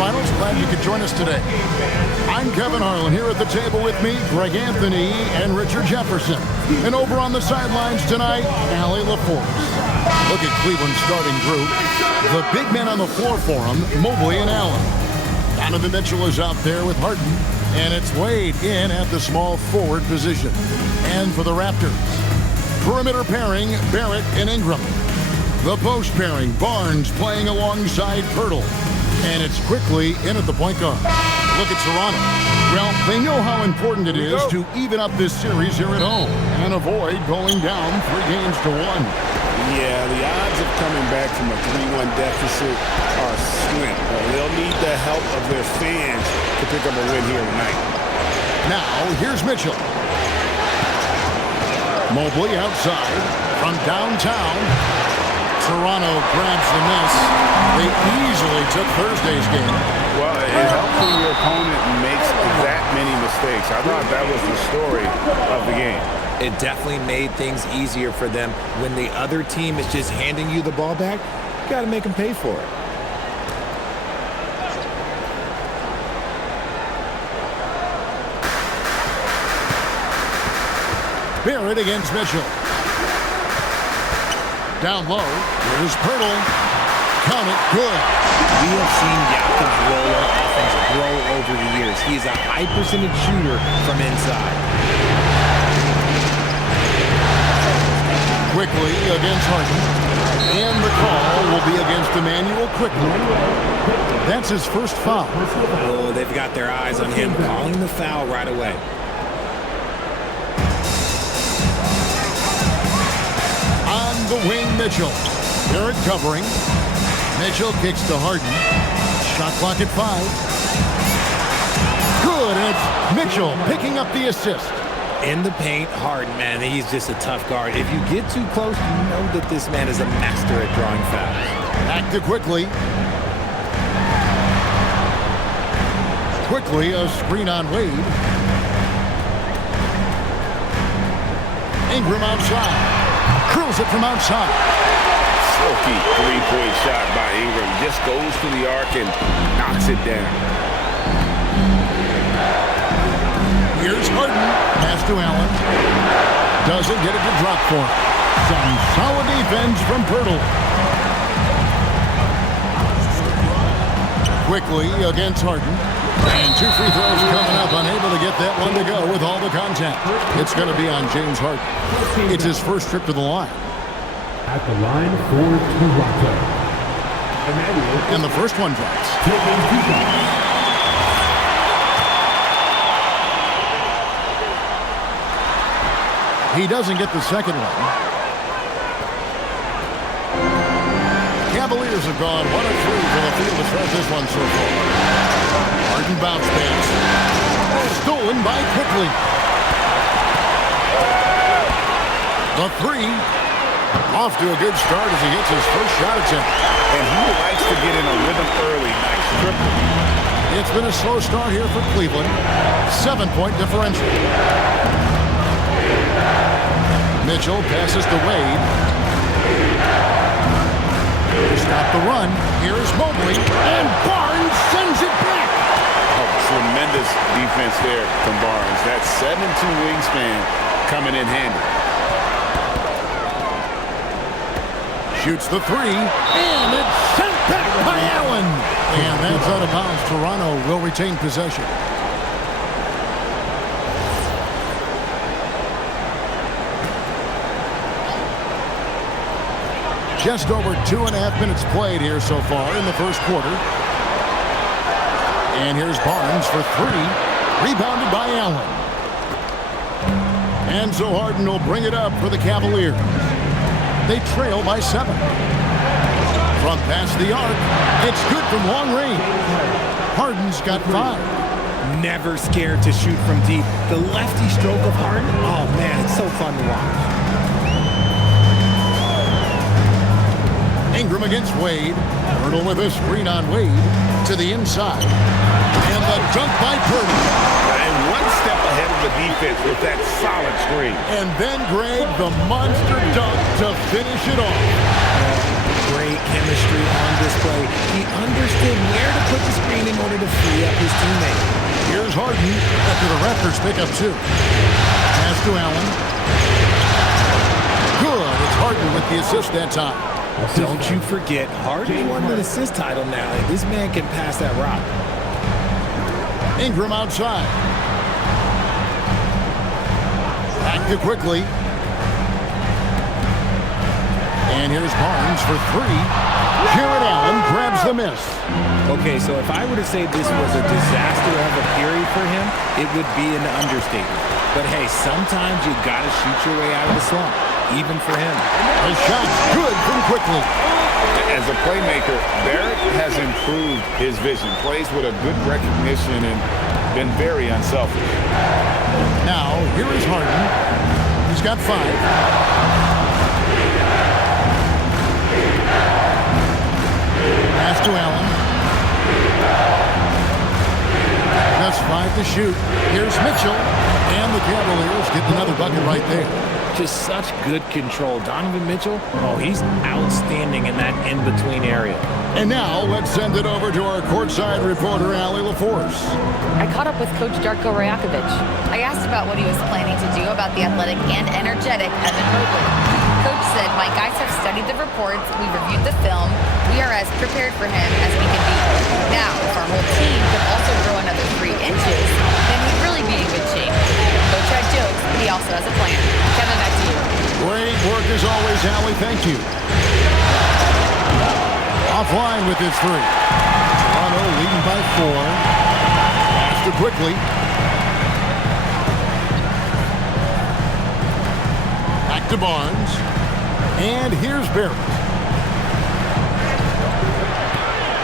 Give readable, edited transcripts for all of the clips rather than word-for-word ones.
Finals. Glad you could join us today. I'm Kevin Harlan. Here at the table with me, Greg Anthony and Richard Jefferson. And over on the sidelines tonight, Allie LaForce. Look at Cleveland's starting group. The big men on the floor for them, Mobley and Allen. Donovan Mitchell is out there with Harden. And it's Wade in at the small forward position. And for the Raptors, perimeter pairing, Barrett and Ingram. The post pairing, Barnes playing alongside Pirtle. And it's quickly in at the point guard. Look at Toronto. Well, they know how important it is to even up this series here at home and avoid going down 3 games to 1. Yeah, the odds of coming back from a 3-1 deficit are slim. They'll need the help of their fans to pick up a win here tonight. Now, here's Mitchell. Mobley outside from downtown. Toronto grabs the miss. They easily took Thursday's game. Well, it helps when your opponent makes that many mistakes. I thought that was the story of the game. It definitely made things easier for them. When the other team is just handing you the ball back, you got to make them pay for it. Barrett against Mitchell. Down low, here's Pirtle. Count it, good. We have seen Yakup's role on offense grow over the years. He's a high percentage shooter from inside. Quickly against Harden. And the call will be against Emmanuel Quickly. That's his first foul. Oh, they've got their eyes on him, calling the foul right away. On the wing, Mitchell. Barrett covering. Mitchell kicks to Harden. Shot clock at 5. Good, and it's Mitchell picking up the assist. In the paint, Harden, man, he's just a tough guard. If you get too close, you know that this man is a master at drawing fouls. Back to Quickly. Quickly, a screen on Wade. Ingram outside. Curls it from outside. Silky three-point shot by Ingram. Just goes to the arc and knocks it down. Here's Harden. Pass to Allen. Doesn't get it to drop for him. Some solid defense from Pirtle. Quickly against Harden. And 2 free throws coming up. Unable to get that one to go with all the contact. It's going to be on James Harden. It's his first trip to the line. At the line for Toronto. And the first one drops. He doesn't get the second one. Cavaliers have gone 1 of 3 from the field to start this one so far. Harden bounce pass. Stolen by Quickly. The 3. Off to a good start as he gets his first shot attempt. And he likes to get in a rhythm early. Nice triple. It's been a slow start here for Cleveland. 7-point differential. Mitchell passes to Wade. Stop the run. Here's Mobley. And Barnes sends it back. Oh, tremendous defense there from Barnes. That 7'2" wingspan coming in handy. Shoots the 3. And it's sent back by Allen. And that's out of bounds. Toronto will retain possession. Just over 2.5 minutes played here so far in the first quarter. And here's Barnes for 3. Rebounded by Allen. And so Harden will bring it up for the Cavaliers. They trail by 7. From past the arc, it's good from long range. Harden's got 5. Never scared to shoot from deep. The lefty stroke of Harden, oh man, it's so fun to watch. Ingram against Wade. Pirtle with a screen on Wade to the inside. And the dunk by Pirtle. And 1 step ahead of the defense with that solid screen. And then Greg, the monster dunk to finish it off. Great chemistry on display. He understood where to put the screen and his teammate. Here's Harden after the Raptors pick up 2. Pass to Allen. Good. It's Harden with the assist that time. Don't you forget, Harden won the assist title now. This man can pass that rock. Ingram outside. Back to quickly. And here's Barnes for 3. Jared Allen grabs the miss. Okay, so if I were to say this was a disaster of a period for him, it would be an understatement. But hey, sometimes you got to shoot your way out of the slump, even for him. The shot's good from quickly. As a playmaker, Barrett has improved his vision, plays with a good recognition and been very unselfish. Now, here is Harden. He's got 5. Pass to Allen. Just 5 to shoot. Here's Mitchell. And the Cavaliers get another bucket right there. Just such good control. Donovan Mitchell, oh, he's outstanding in that in-between area. And now, let's send it over to our courtside reporter, Allie LaForce. I caught up with Coach Darko Rajakovic. I asked about what he was planning to do about the athletic and energetic Evan Mobley. Coach said, "My guys have studied the reports, we've reviewed the film, we are as prepared for him as we can be. Now, if our whole team could also grow another 3 inches, then he'd really be in good shape." Coach had jokes, but he also has a plan. Kevin, back to you. Great work as always, Allie. Thank you. Offline with his 3. Toronto leading by 4. Pass to quickly. Back to Barnes. And here's Barrett.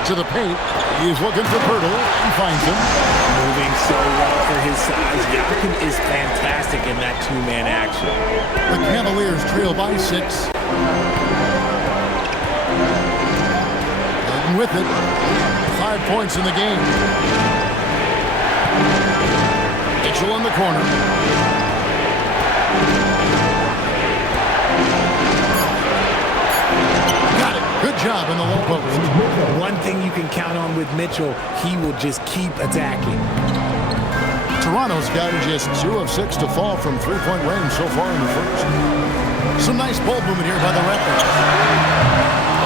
To the paint. He's looking for Pirtle and finds him. Moving so well for his size. Yakin is fantastic in that 2-man action. The Cavaliers trail by 6. And with it, 5 points in the game. Mitchell in the corner. Got it. Good job in the low post. One thing you can count on with Mitchell, he will just keep attacking. Toronto's got just 2 of 6 to fall from 3-point range so far in the first. Some nice ball movement here by the Raptors.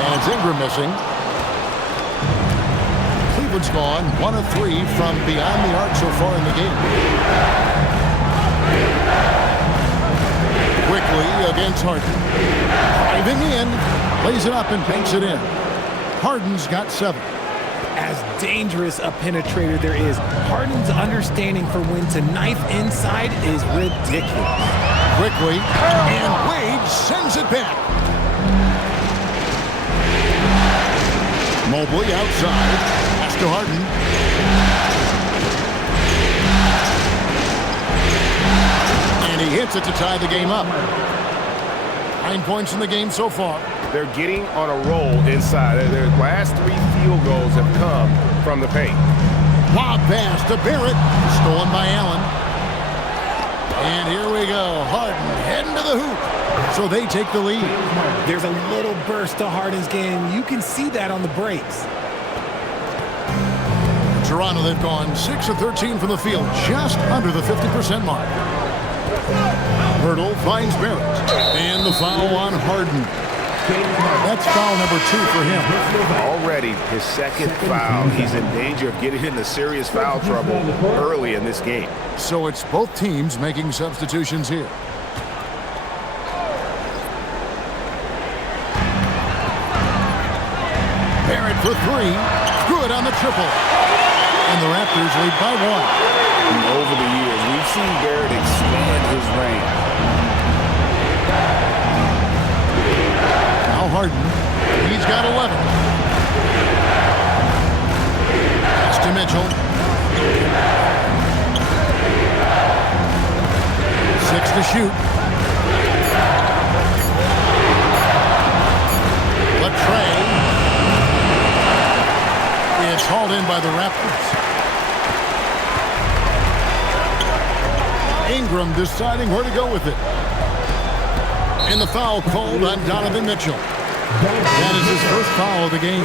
And it's Ingram missing. Cleveland's gone 1 of 3 from beyond the arc so far in the game. Quickly against Harden. Driving in, lays it up and banks it in. Harden's got 7. As dangerous a penetrator there is, Harden's understanding for when to knife inside is ridiculous. Quickly, and Wade sends it back. Mobley outside. Pass to Harden. And he hits it to tie the game up. 9 points in the game so far. They're getting on a roll inside. Their last 3 field goals have come from the paint. Lob pass to Barrett. Stolen by Allen. And here we go. Harden heading to the hoop. So they take the lead. There's a little burst to Harden's game. You can see that on the breaks. Toronto, they've gone 6 of 13 from the field, just under the 50% mark. Pirtle finds Barrett. And the foul on Harden. That's foul number 2 for him. Already his second foul. He's in danger of getting into serious foul trouble early in this game. So it's both teams making substitutions here. Barrett for 3. Good on the triple. And the Raptors lead by 1. Over the years, we've seen Barrett expand his range. Now Harden. He's got 11. Pass to Mitchell. 6 to shoot. Latrey. It's hauled in by the Raptors. Ingram deciding where to go with it. And the foul called on Donovan Mitchell. That is his first foul of the game.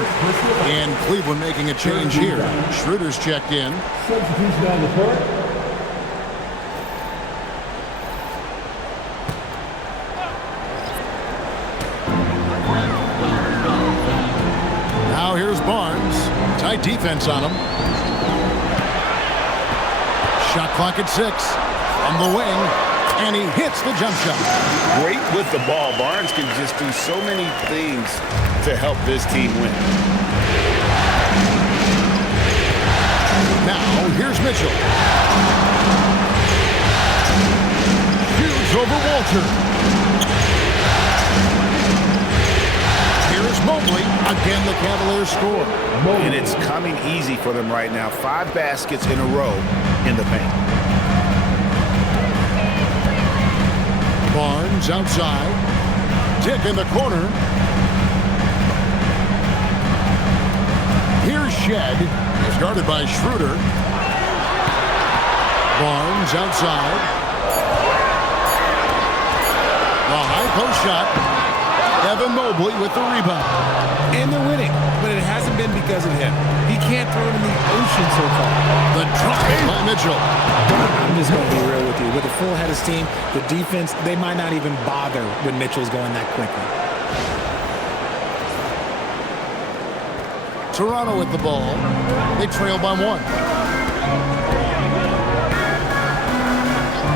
And Cleveland making a change here. Schroeder's checked in. Substitution on the court. Now here's Barnes. Tight defense on him. Shot clock at 6. From the wing. And he hits the jump shot. Great with the ball. Barnes can just do so many things to help this team win. Now, here's Mitchell. Shoots over Walter. Here's Mobley. Again, the Cavaliers score. And it's coming easy for them right now. 5 baskets in a row in the paint. Barnes outside. Dick in the corner. Here's Shed. He's guarded by Schroeder. Barnes outside. The high post shot. Evan Mobley with the rebound. And they're winning, but it hasn't been because of him. He can't throw it in the ocean so far. The drive by Mitchell. I'm just going to be real with you. With a full head of steam, the defense, they might not even bother when Mitchell's going that quickly. Toronto with the ball. They trail by 1.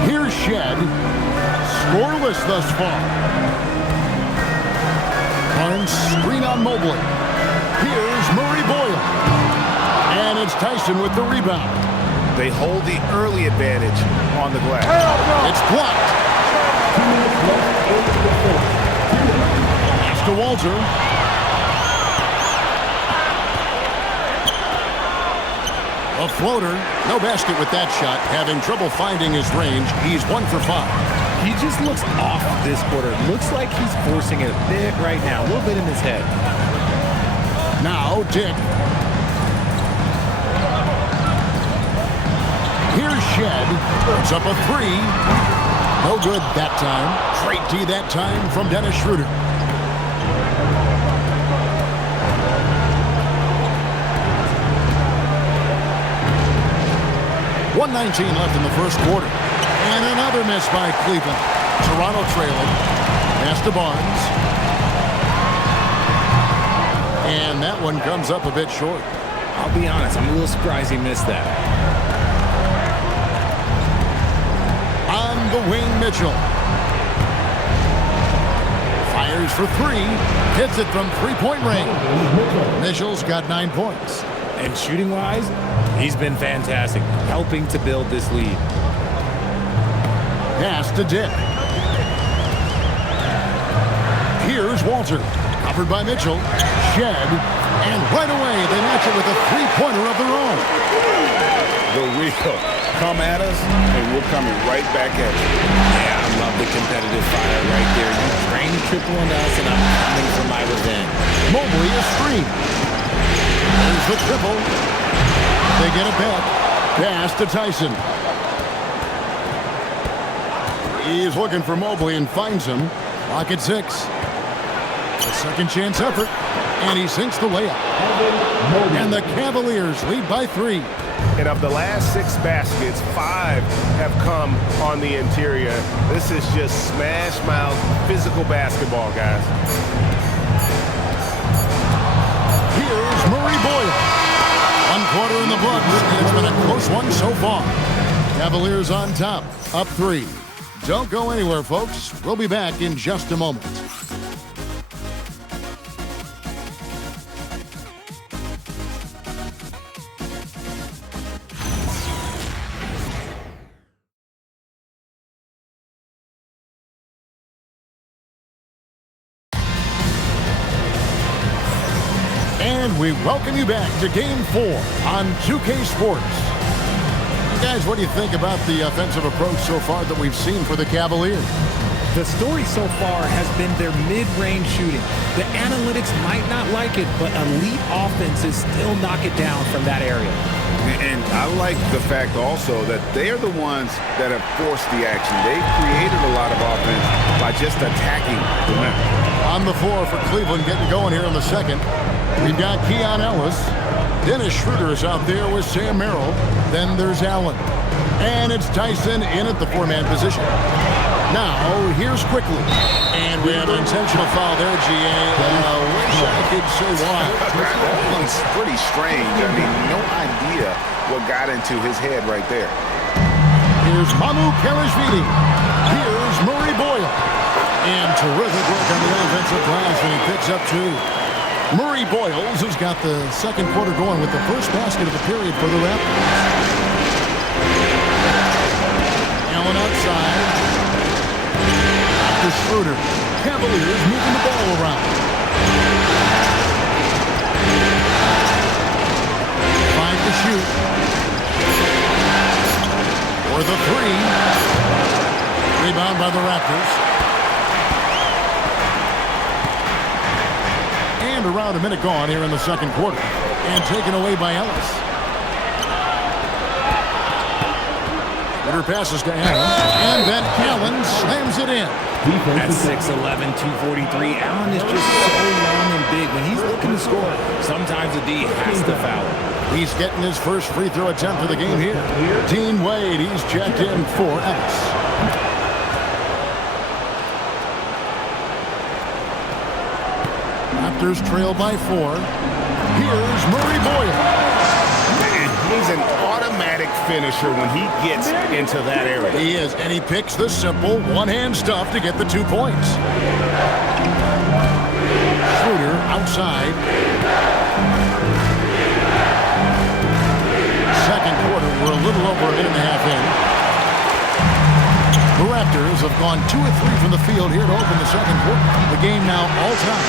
Here's Shed. Scoreless thus far. Barnes screen on Mobley. Here's Murray Boyle. And it's Tyson with the rebound. They hold the early advantage on the glass. It's blocked. Pass to Walter. A floater. No basket with that shot. Having trouble finding his range. He's 1 for 5. He just looks off this quarter. Looks like he's forcing it a bit right now. A little bit in his head. Now, Dick. Here's Shed. Puts up a 3. No good that time. Straight D that time from Dennis Schroeder. .119 left in the first quarter. And another miss by Cleveland. Toronto trailing. Pass to Barnes. And that one comes up a bit short. I'll be honest, I'm a little surprised he missed that. On the wing, Mitchell. Fires for 3. Hits it from three-point range. Mitchell's got 9 points. And shooting-wise, he's been fantastic, helping to build this lead. Pass to Dick. Here's Walter. Covered by Mitchell. Shed. And right away, they match it with a three-pointer of their own. The real. Come at us, and we're coming right back at you. Yeah, I love the competitive fire right there. You drain triple on us, and I'm coming for my revenge. Mobley is screen. There's the triple. They get it back. Pass to Tyson. He's looking for Mobley and finds him. Clock at 6. A second chance effort. And he sinks the layup. And the Cavaliers lead by 3. And of the last 6 baskets, 5 have come on the interior. This is just smash mouth physical basketball, guys. Here's Murray Boyle. 1 quarter in the books, and it's been a close one so far. Cavaliers on top, up 3. Don't go anywhere, folks. We'll be back in just a moment. And we welcome you back to Game 4 on 2K Sports. Guys, what do you think about the offensive approach so far that we've seen for the Cavaliers? The story so far has been their mid-range shooting. The analytics might not like it, but elite offenses still knock it down from that area. And I like the fact also that they are the ones that have forced the action. They've created a lot of offense by just attacking the rim. On the floor for Cleveland, getting going here in the second. We've got Keon Ellis. Dennis Schroeder is out there with Sam Merrill. Then there's Allen. And it's Tyson in at the four-man position. Now, here's Quickly. And we have an intentional foul there, G.A. Wish I could say why. That one's pretty strange. I mean, no idea what got into his head right there. Here's Mamu Kelishvili. Here's Murray Boyle. And terrific work on the offensive glass, and he picks up two. Murray Boyles has got the second quarter going with the first basket of the period for the Raptors. Allen outside. To Schroeder. Cavaliers moving the ball around. 5 to shoot. For the three. Rebound by the Raptors. And around a minute gone here in the second quarter. And taken away by Ellis. Schroeder passes to Allen. And then Allen slams it in. At 6'11", 243, Allen is just so long and big. When he's looking to score, sometimes the D has to foul. He's getting his first free throw attempt of the game here. Dean Wade, he's checked in for Ellis. Raptors trail by 4. Here's Murray Boyle. He's an automatic finisher when he gets into that area. He is, and he picks the simple one-hand stuff to get the 2 points. Schroeder outside. Second quarter, we're a little over a minute and a half in. The Raptors have gone 2 of 3 from the field here to open the second quarter. The game now all time.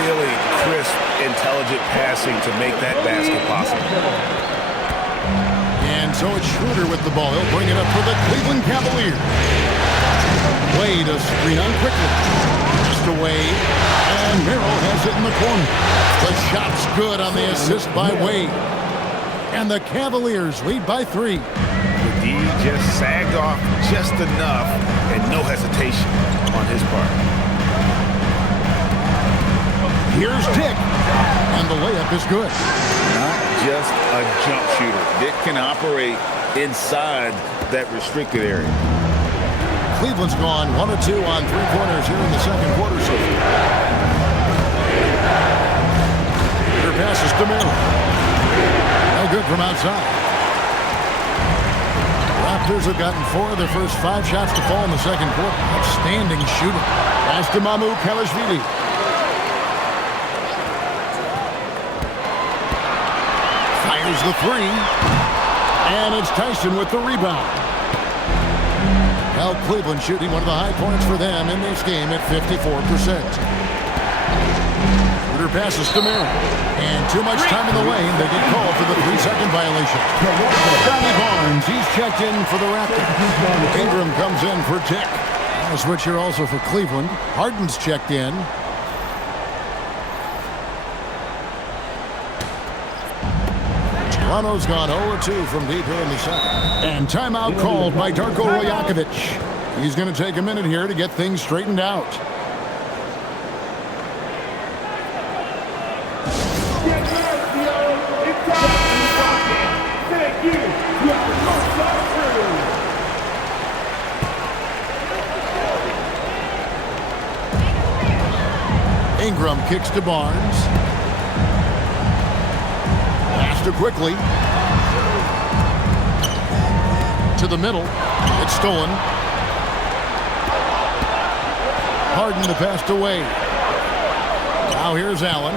Really crisp, intelligent passing to make that basket possible. And so it's Schroeder with the ball. He'll bring it up for the Cleveland Cavaliers. Wade a screen on Quickly. Just away. And Merrill has it in the corner. The shot's good on the assist by Wade. And the Cavaliers lead by 3. The D just sagged off just enough and no hesitation on his part. Here's Dick. And the layup is good. Not just a jump shooter. Dick can operate inside that restricted area. Cleveland's gone 1 of 2 on three-pointers here in the second quarter. So their passes to Merrill. No good from outside. Raptors have gotten 4 of their first 5 shots to fall in the second quarter. Outstanding shooting. Pass to Mamu Kelishvili. Fires the 3. And it's Tyson with the rebound. Well, Cleveland shooting one of the high points for them in this game at 54%. Schroeder passes to Merrill. And too much time in the lane. They get called for the 3-second violation. Johnny Barnes, he's checked in for the Raptors. Ingram comes in for Dick. A switch here also for Cleveland. Harden's checked in. Toronto's gone 0-2 from deep here in the second. And timeout called by Darko Rajakovic. He's going to take a minute here to get things straightened out. Ingram kicks to Barnes. Pass to Quickly. To the middle. It's stolen. Harden the pass to Wade. Now here's Allen.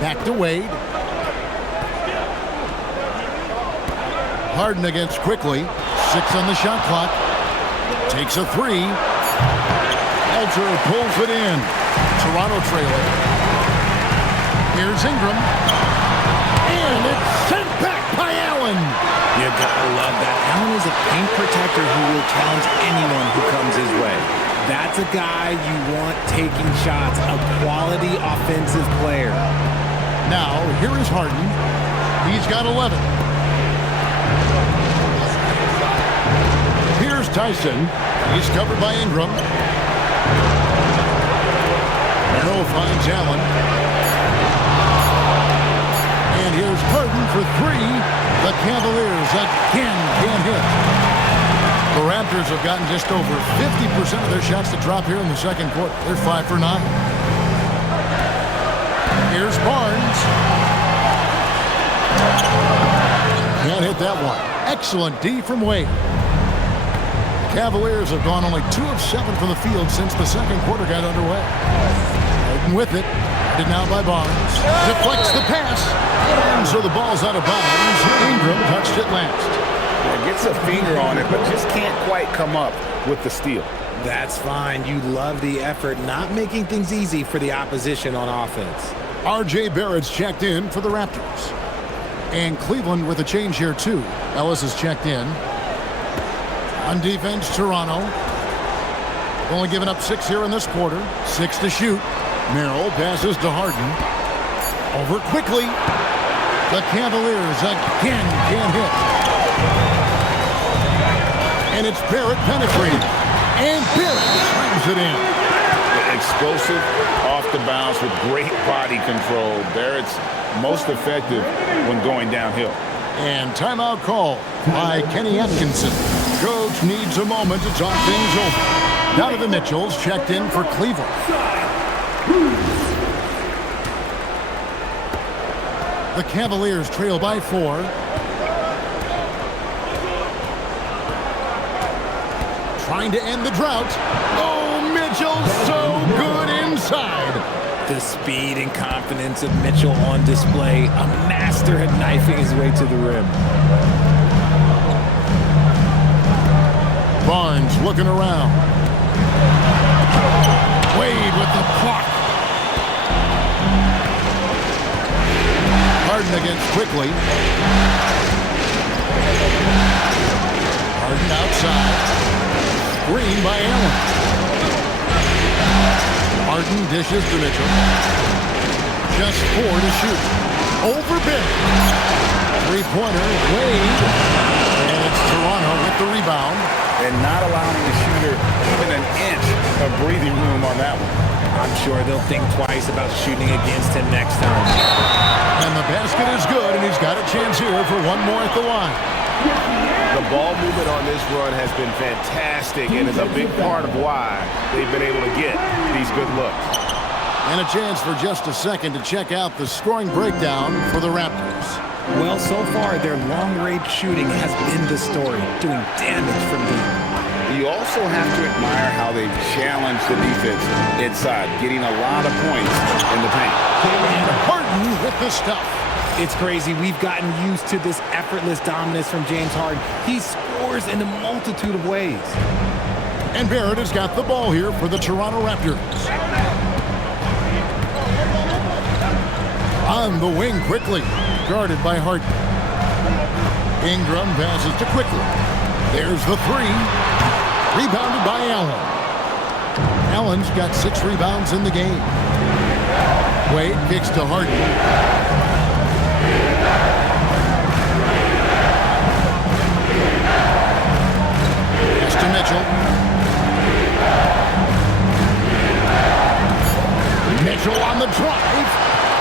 Back to Wade. Harden against Quickly. 6 on the shot clock. Takes a 3. Elter pulls it in. Toronto trailing. Here's Ingram. And it's sent back by Allen. You gotta love that. Allen is a paint protector who will challenge anyone who comes his way. That's a guy you want taking shots, a quality offensive player. Now, here is Harden. He's got 11. Here's Tyson. He's covered by Ingram. Merrill finds Allen. And here's Harden for three. The Cavaliers again can't hit. The Raptors have gotten just over 50% of their shots to drop here in the second quarter. They're 5 for 9. Here's Barnes. Can't hit that one. Excellent D from Wade. The Cavaliers have gone only 2 of 7 from the field since the second quarter got underway. Harden with it. Headed now by Barnes. Deflects the pass. And so the ball's out of bounds. Ingram touched it last. Yeah, gets a finger on it, but just can't quite come up with the steal. That's fine. You love the effort, not making things easy for the opposition on offense. R.J. Barrett's checked in for the Raptors. And Cleveland with a change here, too. Ellis is checked in. On defense, Toronto. Only given up 6 here in this quarter. 6 to shoot. Merrill passes to Harden. Over quickly. The Cavaliers again can't hit. And it's Barrett penetrating. And Barrett slams it in. Explosive off the bounce with great body control. Barrett's most effective when going downhill. And timeout call by Kenny Atkinson. Coach needs a moment to talk things over. Donovan Mitchell's checked in for Cleveland. The Cavaliers trail by 4. Trying to end the drought. Oh, Mitchell, so good inside. The speed and confidence of Mitchell on display. A master at knifing his way to the rim. Barnes looking around. Wade with the block. Harden against quickly. Harden outside. Green by Allen. Harden dishes to Mitchell. Just 4 to shoot. Over Barrett. Three-pointer, Wade. And it's Toronto with the rebound. And not allowing the shooter even an inch of breathing room on that one. I'm sure they'll think twice about shooting against him next time. And the basket is good, and he's got a chance here for one more at the line. The ball movement on this run has been fantastic and is a big part of why they've been able to get these good looks. And a chance for just a second to check out the scoring breakdown for the Raptors. Well, so far, their long-range shooting has been the story, doing damage from deep. You also have to admire how they've challenged the defense inside, getting a lot of points in the paint. And Harden with the stuff. It's crazy. We've gotten used to this effortless dominance from James Harden. He scores in a multitude of ways. And Barrett has got the ball here for the Toronto Raptors. On the wing quickly, guarded by Harden. Ingram passes to quickly. There's the 3. Rebounded by Allen. Allen's got 6 rebounds in the game. Wade kicks to Harden. Pass to Mitchell. Mitchell on the drive.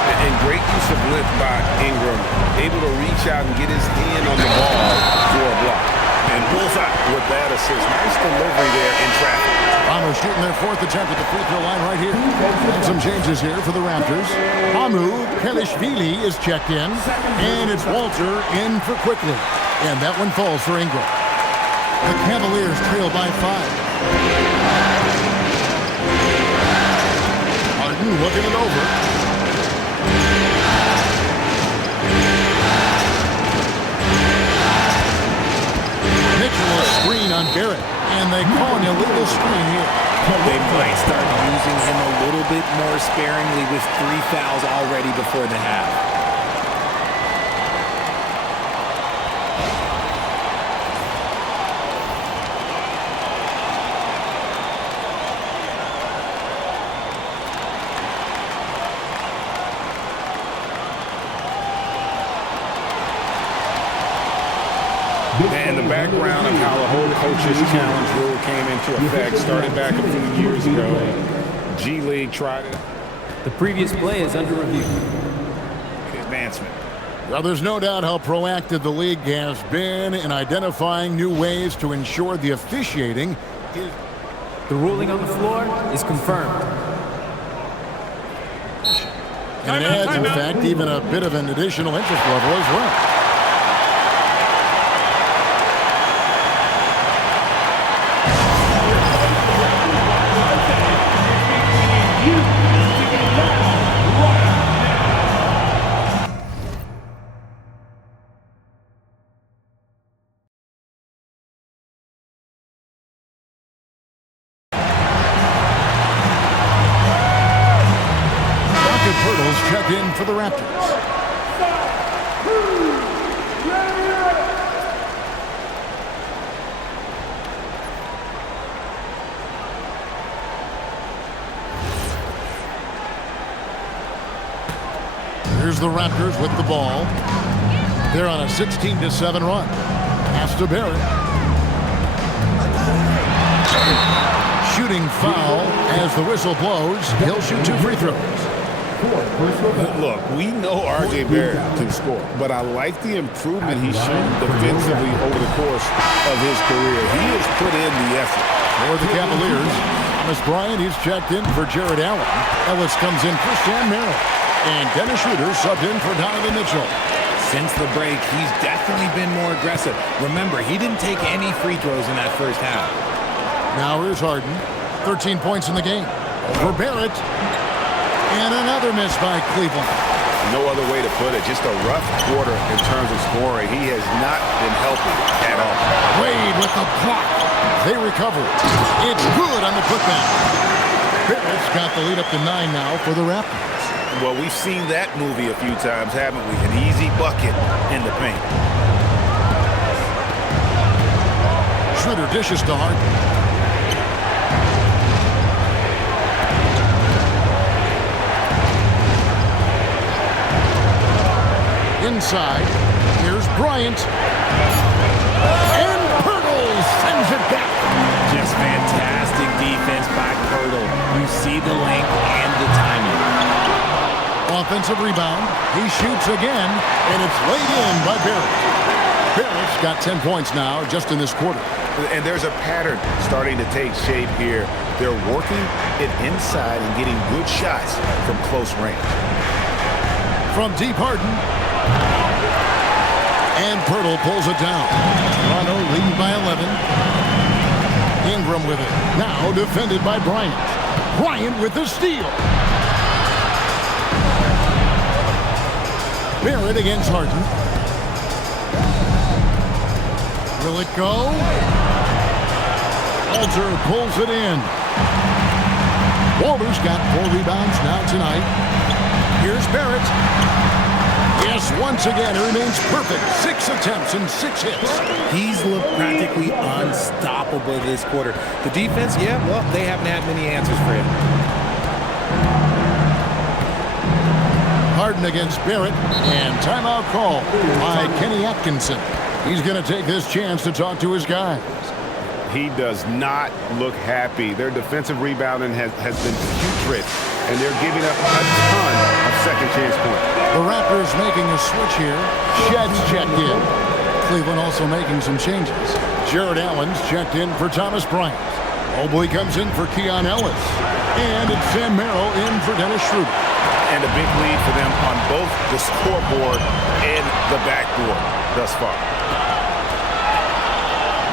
And great use of lift by Ingram, able to reach out and get his hand on the ball for a block. And bullseye with that assist. Nice delivery there in traffic. Bombers shooting their 4th attempt at the free throw line right here. And some changes here for the Raptors. Hamu Pelishvili is checked in. And it's Walter in for quickly. And that one falls for Ingram. The Cavaliers trail by 5. Harden looking it over. Mitchell a screen on Barrett, and they call an illegal screen here. They might start using him a little bit more sparingly with 3 fouls already before the half. And the background of how the whole coach's challenge rule came into effect started back a few years ago. G League tried it. The previous play is under review. Advancement. Well, there's no doubt how proactive the league has been in identifying new ways to ensure the officiating is... The ruling on the floor is confirmed. And it adds, in fact, even a bit of an additional interest level as well. Check in for the Raptors. Here's the Raptors with the ball. They're on a 16-7 run. Pass to Barrett. Shooting foul as the whistle blows. He'll shoot 2 free throws. Look, we know R.J. Barrett can score, but I like the improvement he's shown defensively over the course of his career. He has put in the effort. For the Cavaliers, Thomas Bryant, he's checked in for Jared Allen. Ellis comes in for Sam Merrill. And Dennis Schroeder subbed in for Donovan Mitchell. Since the break, he's definitely been more aggressive. Remember, he didn't take any free throws in that first half. Now here's Harden. 13 points in the game. Over Barrett. And another miss by Cleveland. No other way to put it. Just a rough quarter in terms of scoring. He has not been healthy at all. Wade with the block. They recover. It's good on the putback. Barrett's got the lead up to 9 now for the Raptors. Well, we've seen that movie a few times, haven't we? An easy bucket in the paint. Schroeder dishes to Harden. Inside, here's Bryant. And Pirtle sends it back. Just fantastic defense by Pirtle. You see the length and the timing. Offensive rebound. He shoots again, and it's laid in by Barrett. Barrett's got 10 points now just in this quarter. And there's a pattern starting to take shape here. They're working it inside and getting good shots from close range. From deep, Harden. And Pirtle pulls it down. Toronto leading by 11. Ingram with it. Now defended by Bryant. Bryant with the steal. Barrett against Harden. Will it go? Alter pulls it in. Walter's got 4 rebounds now tonight. Here's Barrett. Yes, once again, he remains perfect. 6 attempts and 6 hits. He's looked practically unstoppable this quarter. The defense, yeah, well, they haven't had many answers for him. Harden against Barrett, and timeout call by Kenny Atkinson. He's going to take this chance to talk to his guys. He does not look happy. Their defensive rebounding has been putrid, and they're giving up a ton of second chance points. The Raptors making a switch here. Shed's checked in. Cleveland also making some changes. Jared Allen's checked in for Thomas Bryant. Mobley comes in for Keon Ellis. And it's Sam Merrill in for Dennis Schroeder. And a big lead for them on both the scoreboard and the backboard thus far.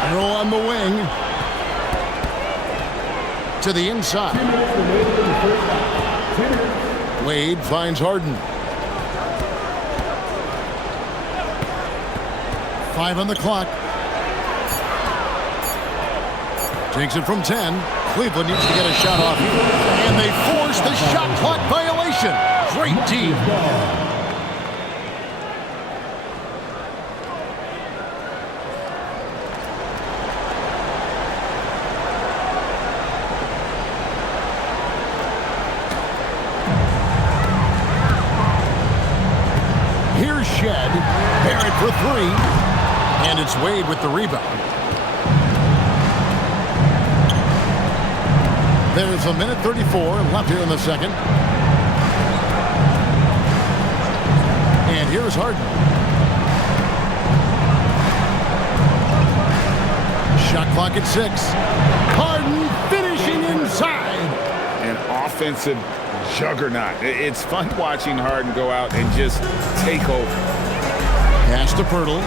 Merrill on the wing. To the inside. Wade finds Harden. 5 on the clock. Takes it from 10. Cleveland needs to get a shot off here. And they force the shot clock violation. Great team. Here's Shed. Barrett for 3. And it's Wade with the rebound. There's a minute 34 left here in the second. And here's Harden. Shot clock at 6. Harden finishing inside. An offensive juggernaut. It's fun watching Harden go out and just take over. Pass to Pirtle.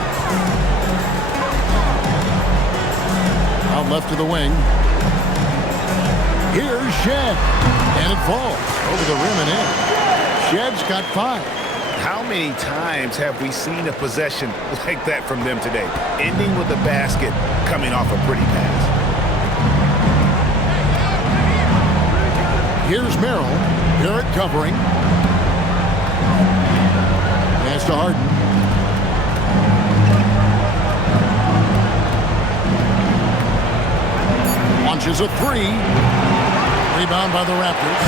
Out left to the wing. Here's Shed. And it falls over the rim and in. Shed's got 5. How many times have we seen a possession like that from them today? Ending with a basket, coming off a pretty pass. Here's Merrill. Garrett covering. Pass to Harden. Launches a 3. Rebound by the Raptors.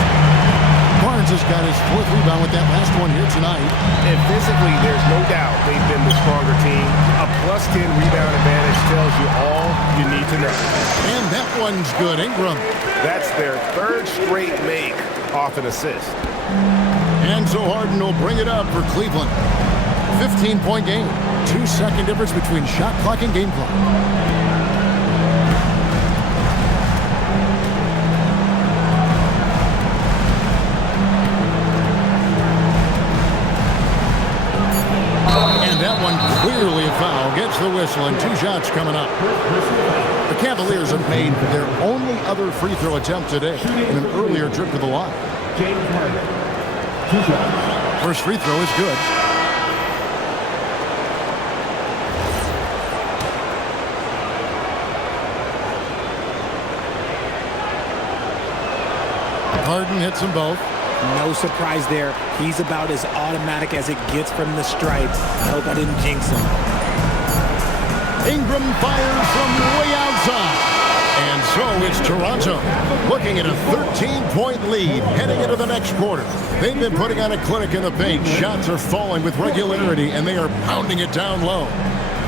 Barnes has got his 4th rebound with that last one here tonight. And physically, there's no doubt they've been the stronger team. A +10 rebound advantage tells you all you need to know. And that one's good. Ingram. That's their 3rd straight make off an assist. And so Harden will bring it up for Cleveland. 15-point game. 2-second difference between shot clock and game clock. And that one clearly a foul. Gets the whistle and 2 shots coming up. The Cavaliers have made their only other free throw attempt today in an earlier trip to the line. First free throw is good. Harden hits them both. No surprise there. He's about as automatic as it gets from the stripe. I hope I didn't jinx him. Ingram fires from way outside. And so it's Toronto looking at a 13-point lead heading into the next quarter. They've been putting on a clinic in the paint. Shots are falling with regularity, and they are pounding it down low.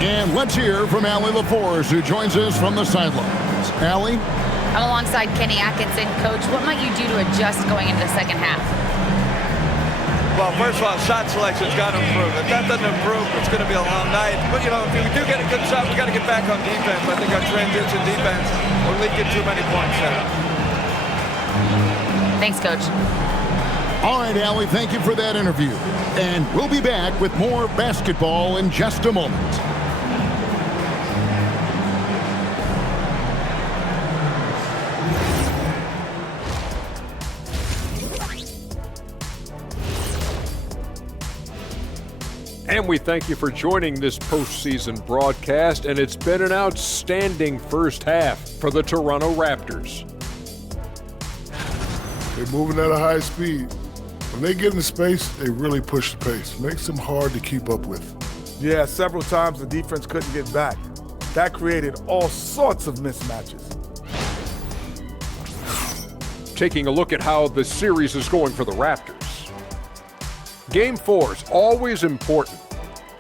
And let's hear from Allie LaForce, who joins us from the sidelines. Allie? I'm alongside Kenny Atkinson. Coach, what might you do to adjust going into the second half? Well, first of all, shot selection's got to improve. If that doesn't improve, it's going to be a long night. But, you know, if we do get a good shot, we got to get back on defense. I think our transition defense, we're leaking too many points there. Thanks, Coach. All right, Allie, thank you for that interview. And we'll be back with more basketball in just a moment. And we thank you for joining this postseason broadcast, and it's been an outstanding first half for the Toronto Raptors. They're moving at a high speed. When they get in space, they really push the pace. Makes them hard to keep up with. Yeah, several times the defense couldn't get back. That created all sorts of mismatches. Taking a look at how the series is going for the Raptors. Game 4 is always important,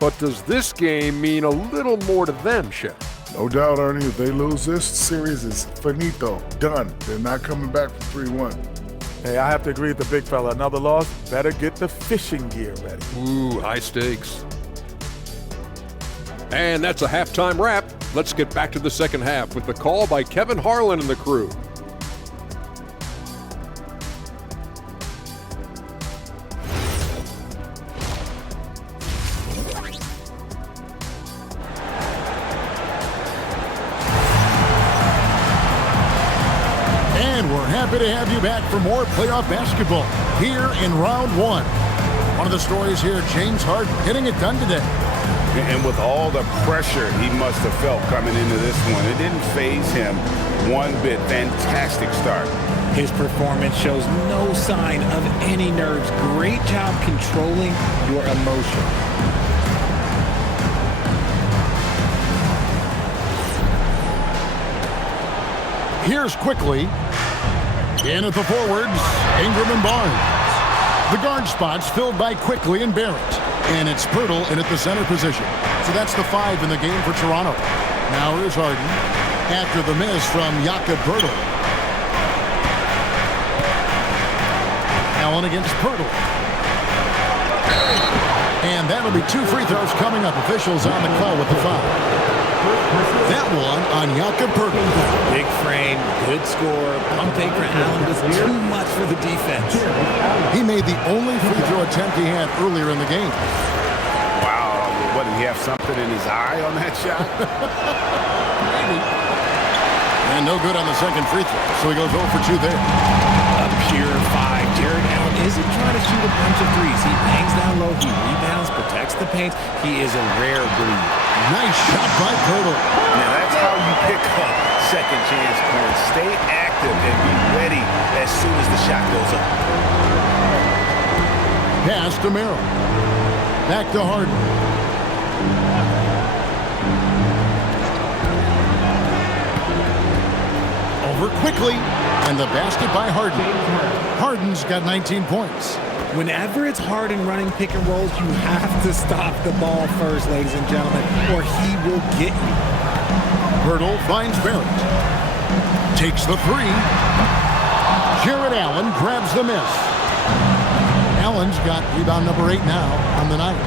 but does this game mean a little more to them, Chef? No doubt, Ernie, if they lose this series, is finito, done. They're not coming back from 3-1. Hey, I have to agree with the big fella. Another loss, better get the fishing gear ready. Ooh, high stakes. And that's a halftime wrap. Let's get back to the second half with the call by Kevin Harlan and the crew. Happy to have you back for more playoff basketball here in round 1. One of the stories here, James Harden getting it done today. And with all the pressure he must have felt coming into this one, it didn't faze him one bit. Fantastic start. His performance shows no sign of any nerves. Great job controlling your emotion. Here's quickly. In at the forwards, Ingram and Barnes. The guard spot's filled by Quickly and Barrett. And it's Pirtle in at the center position. So that's the 5 in the game for Toronto. Now here's Harden. After the miss from Jakob Pirtle. Allen against Pirtle. And that'll be 2 free throws coming up. Officials on the call with the foul. That one on Jakob Pirtle. Big frame, good score. Pump fake for Allen was too much for the defense. He made the only free throw attempt he had earlier in the game. Wow. What, did he have something in his eye on that shot? Maybe. And no good on the second free throw, so he goes 0 for 2 there. A pure 5. Jared Allen isn't trying to shoot a bunch of threes. He bangs down low, he rebounds, protects the paint. He is a rare breed. Nice shot by Pirtle. Now that's how you pick up second chance points. Stay active and be ready as soon as the shot goes up. Pass to Merrill. Back to Harden. Over Quickly, and the basket by Harden. Harden's got 19 points. Whenever it's Harden running pick and rolls, you have to stop the ball first, ladies and gentlemen, or he will get you. Pirtle finds Barrett. Takes the 3. Jared Allen grabs the miss. Allen's got rebound number 8 now on the night.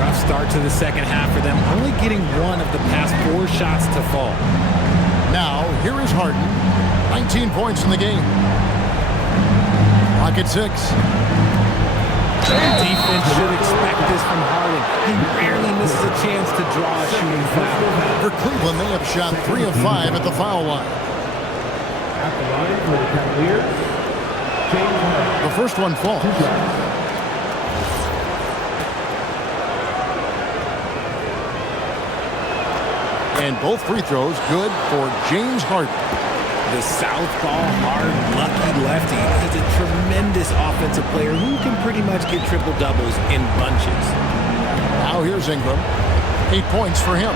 Rough start to the second half for them, only getting 1 of the past 4 shots to fall. Now, here is Harden. 19 points in the game. Rocket 6. Defense should expect this from Harden. He rarely misses a chance to draw a shooting foul. For Cleveland, they have shot 3 of 5 at the foul line. At the line for the Cavaliers, James Harden. The first one falls. And both free throws good for James Harden. The southpaw, hard, lucky lefty. He's a tremendous offensive player who can pretty much get triple-doubles in bunches. Now here's Ingram. 8 points for him.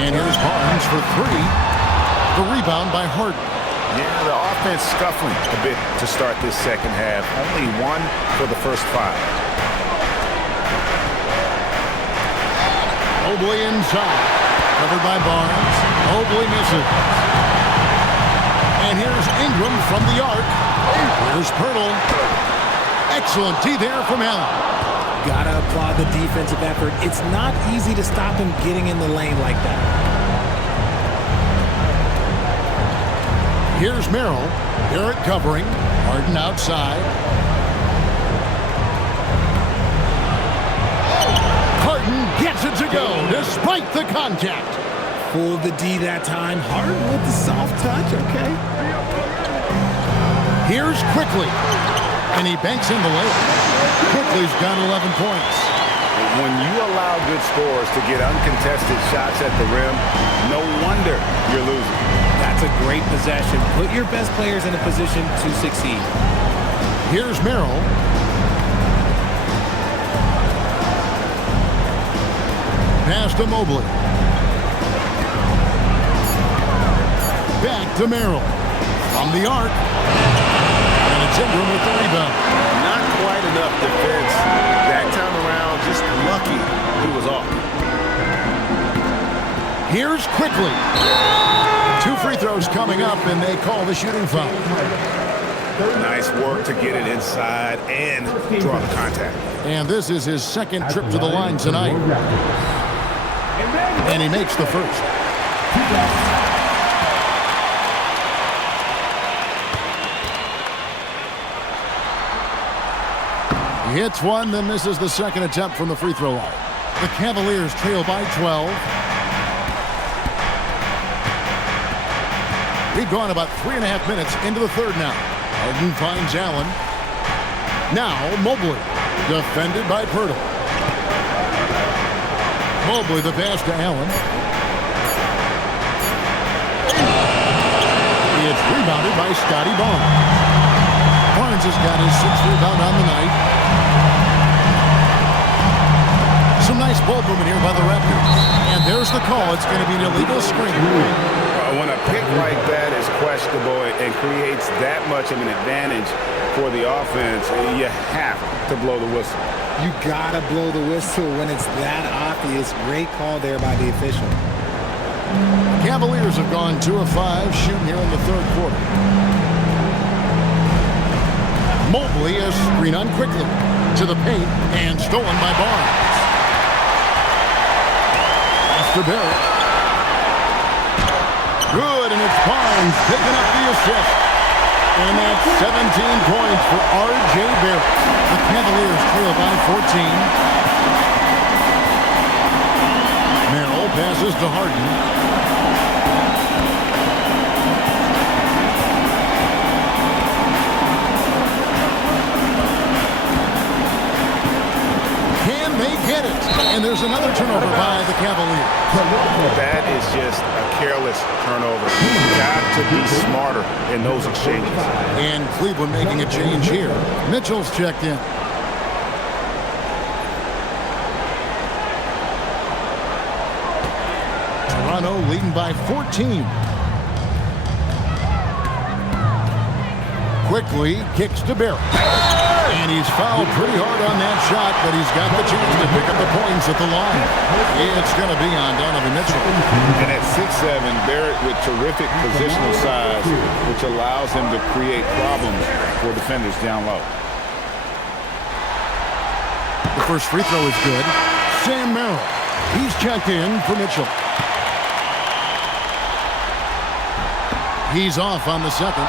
And here's Barnes for 3. The rebound by Harden. Yeah, the offense scuffling a bit to start this second half. Only 1 for the first 5. Mobley inside. Covered by Barnes. Mobley misses. And here's Ingram from the arc. Here's Pirtle. Excellent D there from Allen. Gotta applaud the defensive effort. It's not easy to stop him getting in the lane like that. Here's Merrill. Barrett covering. Harden outside. Harden gets it to go despite the contact. Fooled the D that time. Harden with the soft touch, okay. Here's Quickly. And he banks in the layup. Quickly's got 11 points. When you allow good scorers to get uncontested shots at the rim, no wonder you're losing. That's a great possession. Put your best players in a position to succeed. Here's Merrill. Pass to Mobley. Back to Merrill. From the arc. And it's Ingram with the rebound. Not quite enough defense. That time around, just lucky he was off. Here's Quickly. 2 free throws coming up, and they call the shooting foul. Nice work to get it inside and draw the contact. And this is his second trip to the line tonight. And he makes the first. He hits one, then misses the second attempt from the free throw line. The Cavaliers trail by 12. We've gone about 3.5 minutes into the third now. Harden finds Allen. Now Mobley, defended by Pirtle. Mobley the pass to Allen. It's rebounded by Scotty Barnes. Barnes has got his 6th rebound on the night. Some nice ball movement here by the Raptors. And there's the call. It's going to be an illegal screen. When a pick like that is questionable and creates that much of an advantage for the offense, you have to blow the whistle. You gotta blow the whistle when it's that obvious. Great call there by the official. Cavaliers have gone 2 of 5 shooting here in the third quarter. Mobley is screen on quickly to the paint and stolen by Barnes. After Barrett. Good, and it's Barnes picking up the assist. And that's 17 points for R.J. Barrett. The Cavaliers trail by 14. Merrill passes to Harden. Get it. And there's another turnover by the Cavaliers. That is just a careless turnover. You've got to be smarter in those exchanges. And Cleveland making a change here. Mitchell's checked in. Toronto leading by 14. Quickly kicks to Barrett. And he's fouled pretty hard on that shot, but he's got the chance to pick up the points at the line. It's going to be on Donovan Mitchell. And at 6'7", Barrett with terrific positional size, which allows him to create problems for defenders down low. The first free throw is good. Sam Merrill. He's checked in for Mitchell. He's off on the second.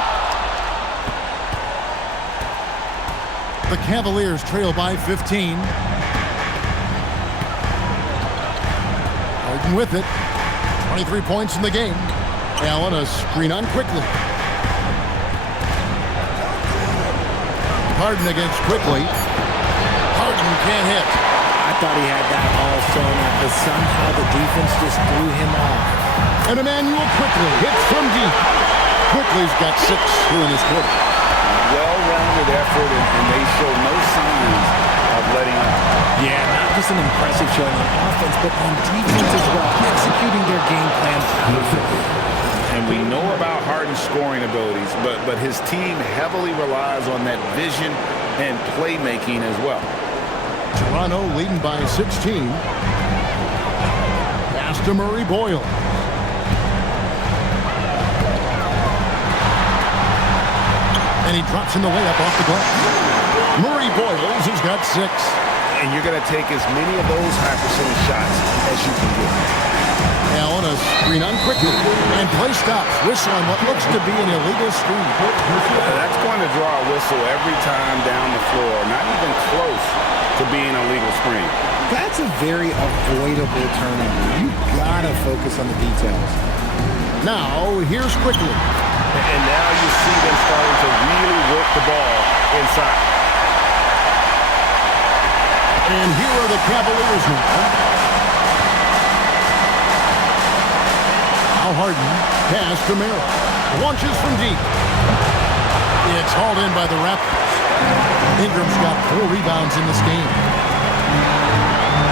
The Cavaliers trail by 15. Harden with it. 23 points in the game. Allen a screen on quickly. Harden against Quickly. Harden can't hit. I thought he had that all sewn up, but somehow the defense just threw him off. And Emmanuel Quickly hits from deep. Quickly's got 6 here in this quarter. Well-rounded effort, and they show no signs of letting up. Yeah, not just an impressive showing on offense, but on defense as well, executing their game plan perfectly. And we know about Harden's scoring abilities, but his team heavily relies on that vision and playmaking as well. Toronto leading by 16. Pass to Murray Boyle. And he drops in the layup off the glass. Murray Boyles has got 6. And you're going to take as many of those high percentage shots as you can get. Allen a screen on quickly. And play stops. Whistle on what looks to be an illegal screen. That's going to draw a whistle every time down the floor. Not even close to being a legal screen. That's a very avoidable turnover. You got to focus on the details. Now, here's Quickly. And now you see them starting to really work the ball inside. And here are the Cavaliers now. Now Harden, pass to Merrill. Launches from deep. It's hauled in by the Raptors. Ingram's got 4 rebounds in this game.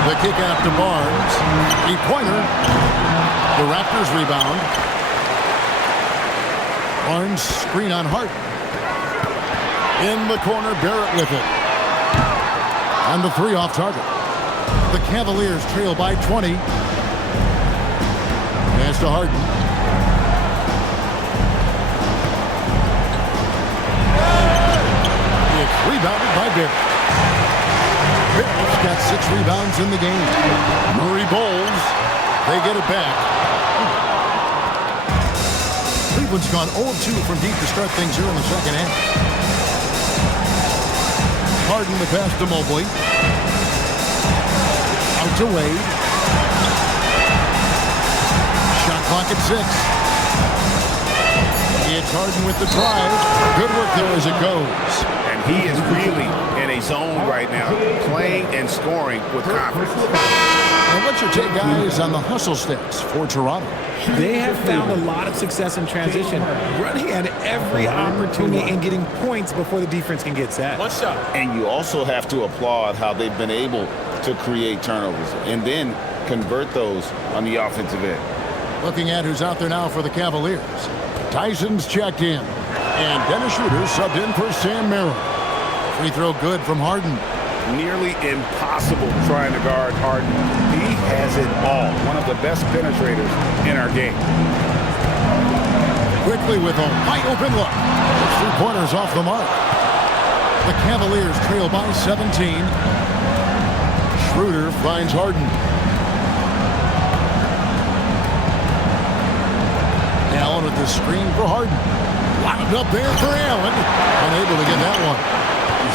The kick out to Barnes. 3-pointer. The Raptors rebound. Barnes screen on Harden. In the corner, Barrett with it. And the 3 off target. The Cavaliers trail by 20. Pass to Harden. It's rebounded by Barrett. Barrett's got 6 rebounds in the game. Murray Bowles. They get it back. Cleveland's gone 0-2 from deep to start things here in the second half. Harden the pass to Mobley. Out to Wade. Shot clock at 6. It's Harden with the drive. Good work there as it goes. And he is really in a zone right now, playing and scoring with confidence. And what's your take, guys, on the hustle stats for Toronto? They have found a lot of success in transition, running at every opportunity and getting points before the defense can get set. One shot. And you also have to applaud how they've been able to create turnovers and then convert those on the offensive end. Looking at who's out there now for the Cavaliers. Tyson's checked in. And Dennis Schroeder subbed in for Sam Merrill. Free throw good from Harden. Nearly impossible trying to guard Harden. He has it all. One of the best penetrators in our game. Quickly with a wide open look. 3-pointers off the mark. The Cavaliers trail by 17. Schroeder finds Harden. Allen with the screen for Harden. Locked up there for Allen. Unable to get that one.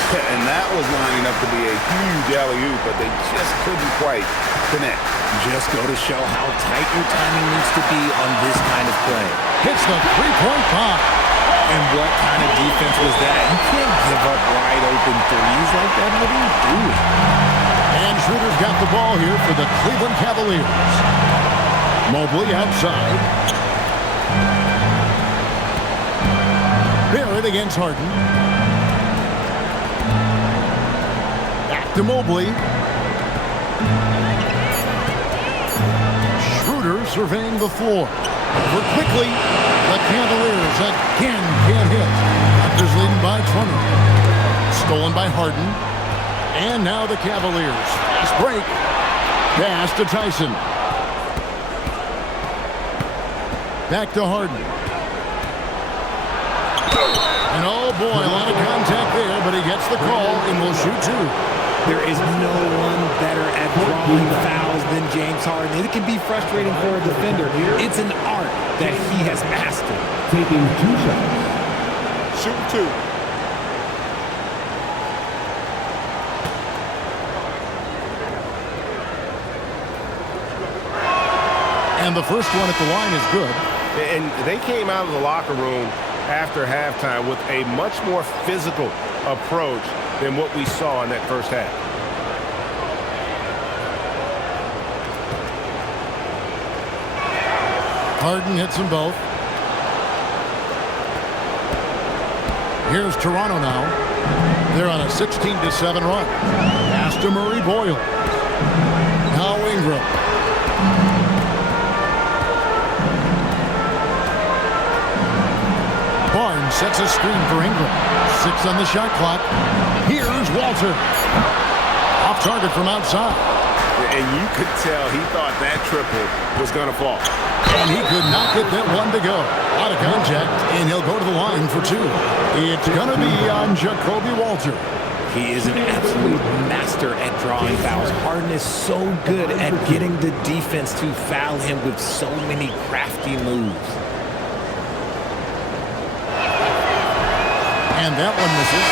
And that was lining up to be a huge alley-oop, but they just couldn't quite connect. Just go to show how tight your timing needs to be on this kind of play. Hits the three-point bomb. And what kind of defense was that? You can't give up wide open threes like that. What are you doing? And Schroeder's got the ball here for the Cleveland Cavaliers. Mobley outside. Barrett against Harden. Back to Mobley. Schroeder surveying the floor. Over quickly. The Cavaliers again can't hit. Raptors leading by 20. Stolen by Harden. And now the Cavaliers. Fast break. Pass to Tyson. Back to Harden. And oh boy, a lot of contact there, but he gets the call and will shoot two. There is no one better at drawing fouls than James Harden. It can be frustrating for a defender. It's an art that he has mastered. Taking 2 shots. Shoot two. And the first one at the line is good. And they came out of the locker room after halftime with a much more physical approach than what we saw in that first half. Harden hits them both. Here's Toronto now. They're on a 16-7 run. Pass to Murray Boyle. Now Ingram. Barnes sets a screen for Ingram. 6 on the shot clock. Here's Walter. Off target from outside. And you could tell he thought that triple was going to fall. And he could not get that one to go. Out of contact, and he'll go to the line for 2. It's going to be on Jacoby Walter. He is an absolute master at drawing fouls. Harden is so good at getting the defense to foul him with so many crafty moves. And that one misses.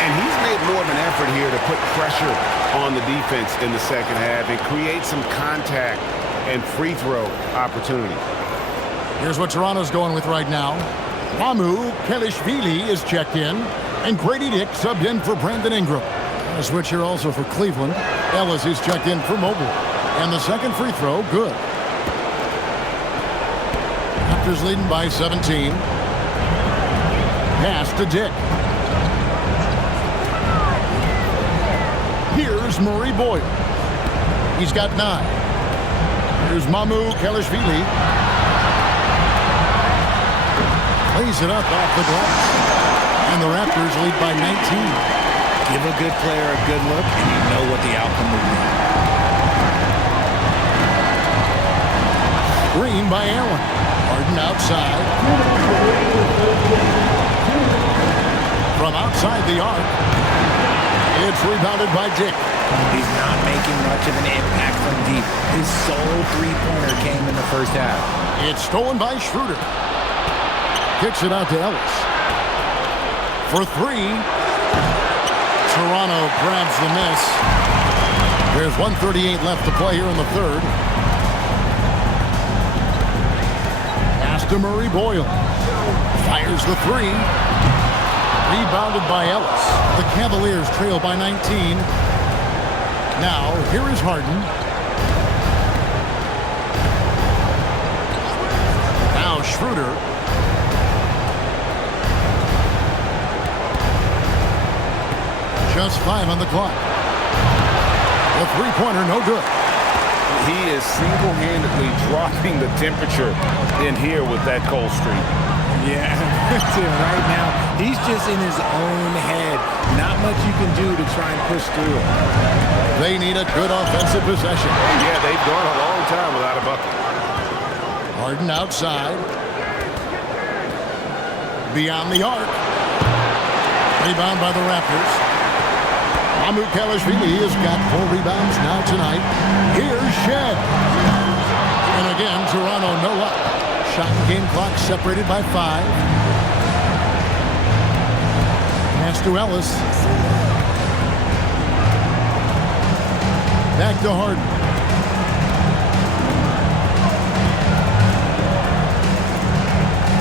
And he's made more of an effort here to put pressure on the defense in the second half and create some contact and free throw opportunity. Here's what Toronto's going with right now. Mamu Kelishvili is checked in, and Grady Dick subbed in for Brandon Ingram. A switch here also for Cleveland. Ellis is checked in for Mobley. And the second free throw, good. Raptors leading by 17. Pass to Dick. Here's Murray Boyle. He's got 9. Here's Mamu Kelishvili. Plays it up off the glass. And the Raptors lead by 19. Give a good player a good look, and you know what the outcome will be. Green by Allen. Harden outside. From outside the arc. It's rebounded by Dick. He's not making much of an impact from deep. His sole three-pointer came in the first half. It's stolen by Schroeder. Kicks it out to Ellis. For 3. Toronto grabs the miss. There's 1:38 left to play here in the third. Pass to Murray Boyle. Fires the 3. Rebounded by Ellis. The Cavaliers trail by 19. Now, here is Harden. Now Schroeder. Just 5 on the clock. The three-pointer, no good. He is single-handedly dropping the temperature in here with that cold streak. Yeah, right now, he's just in his own head. Not much you can do to try and push through it. They need a good offensive possession. Yeah, they've gone a long time without a bucket. Harden outside. Beyond the arc. Rebound by the Raptors. Amukavashvili has got 4 rebounds now tonight. Here's Shed. And again, Toronto no luck. Shot and game clock separated by 5. Pass to Ellis. Back to Harden.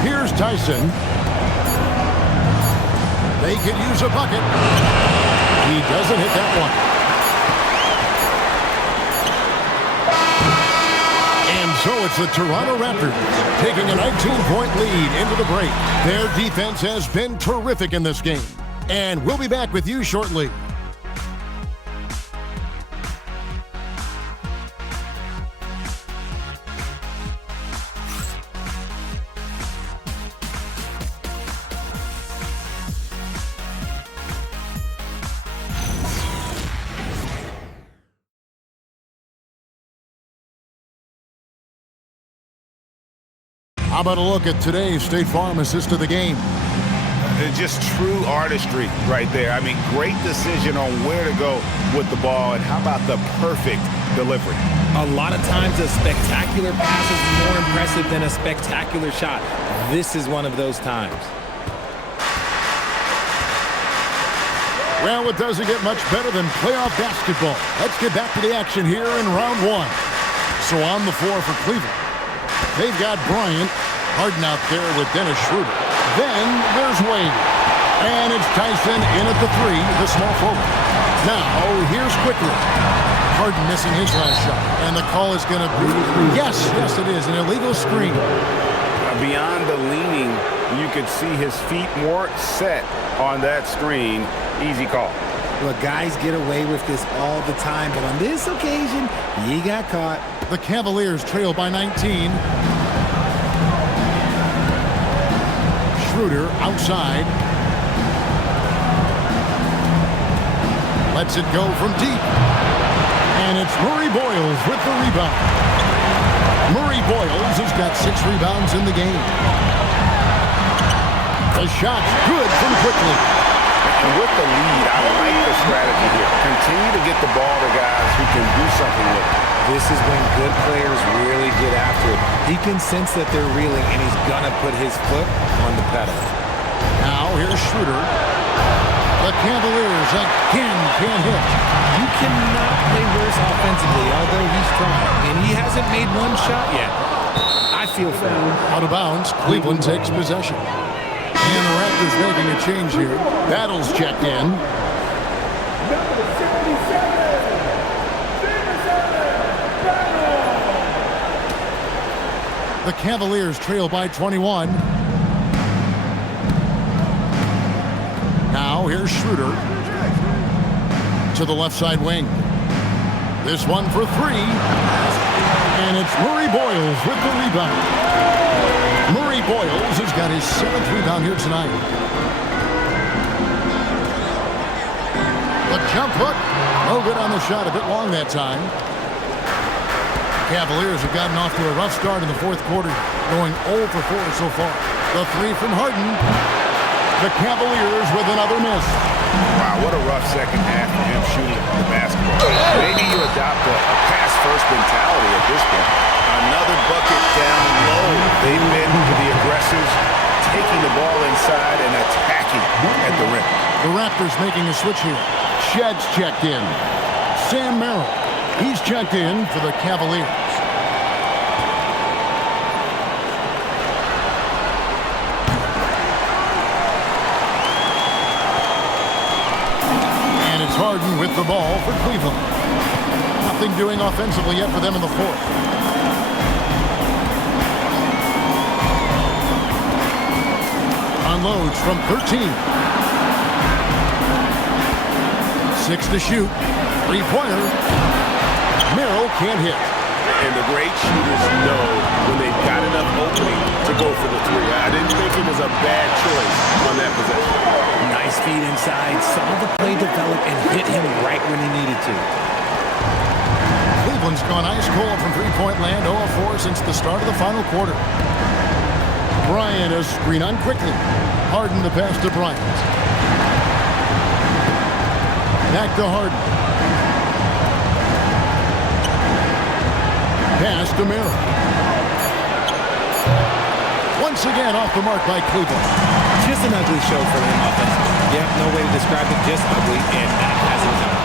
Here's Tyson. They could use a bucket. He doesn't hit that one. And so it's the Toronto Raptors taking a 19-point lead into the break. Their defense has been terrific in this game. And we'll be back with you shortly. How about a look at today's State Farm assist of the game? Just true artistry right there. I mean, great decision on where to go with the ball, and how about the perfect delivery? A lot of times a spectacular pass is more impressive than a spectacular shot. This is one of those times. Well, it doesn't get much better than playoff basketball. Let's get back to the action here in round 1. So on the floor for Cleveland, they've got Bryant. Harden out there with Dennis Schroeder. Then there's Wade. And it's Tyson in at the 3, the small forward. Now, here's Quickly. Harden missing his last shot. And the call is going to be, yes, it is, an illegal screen. Beyond the leaning, you could see his feet more set on that screen. Easy call. Look, guys get away with this all the time, but on this occasion, he got caught. The Cavaliers trail by 19. Schroeder outside. Lets it go from deep. And it's Murray Boyles with the rebound. Murray Boyles has got 6 rebounds in the game. The shot's good from Quickly. And with the lead, I like the strategy here. Continue to get the ball to guys who can do something with it. This is when good players really get after it. He can sense that they're reeling, and he's going to put his foot on the pedal. Now here's Schroeder. The Cavaliers again can't hit. You cannot play worse offensively, although he's trying. And he hasn't made one shot yet. I feel for him. Out of bounds, Cleveland takes possession. And the Raptors making a change here. Battles checked in. The Cavaliers trail by 21. Now here's Schroeder to the left side wing. This one for 3. And it's Murray Boyles with the rebound. Murray Boyles has got his 7th rebound here tonight. The jump hook. No good on the shot. A bit long that time. Cavaliers have gotten off to a rough start in the 4th quarter, going 0 for 4 so far. The 3 from Harden. The Cavaliers with another miss. Wow, what a rough second half for him shooting the basketball. Maybe you adopt a pass-first mentality at this point. Another bucket down low. They've been the aggressors, taking the ball inside and attacking at the rim. The Raptors making a switch here. Shed's checked in. Sam Merrill. He's checked in for the Cavaliers. And it's Harden with the ball for Cleveland. Nothing doing offensively yet for them in the 4th. Unloads from 13. 6 to shoot. 3-pointer. Merrill can't hit. And the great shooters know when they've got enough opening to go for the three. I didn't think it was a bad choice on that possession. Nice feed inside, saw the play develop and hit him right when he needed to. Cleveland's gone ice cold from three-point land, 0-4 since the start of the final quarter. Bryant is screen on quickly. Harden the pass to Bryant. Back to Harden. Pass to Miller. Once again off the mark by Cleveland. Just an ugly show for him offensively. Yep, no way to describe it, just ugly, and that hasn't come.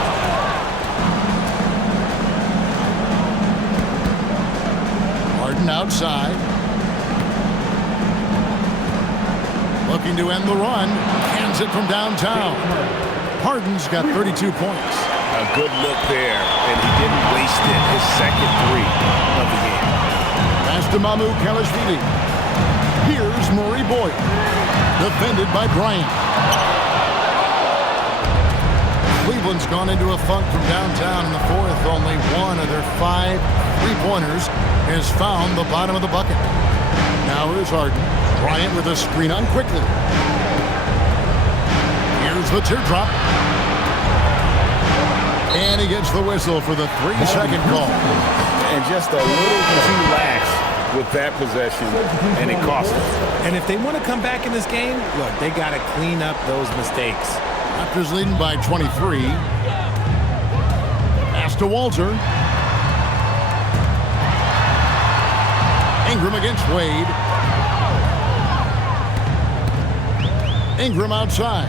Harden outside. Looking to end the run. Cans it from downtown. Harden's got 32 points. A good look there, and he didn't waste it. His second three of the game. Pass to Mamu Kelishvili. Here's Murray Boyd. Defended by Bryant. Cleveland's gone into a funk from downtown in the fourth. Only one of their 5 three-pointers has found the bottom of the bucket. Now here's Harden. Bryant with a screen on quickly. Here's the teardrop. And he gets the whistle for the 3-second call. And just a little too lax with that possession, and it cost them. And if they want to come back in this game, look, they got to clean up those mistakes. Raptors leading by 23. Pass to Walter. Ingram against Wade. Ingram outside.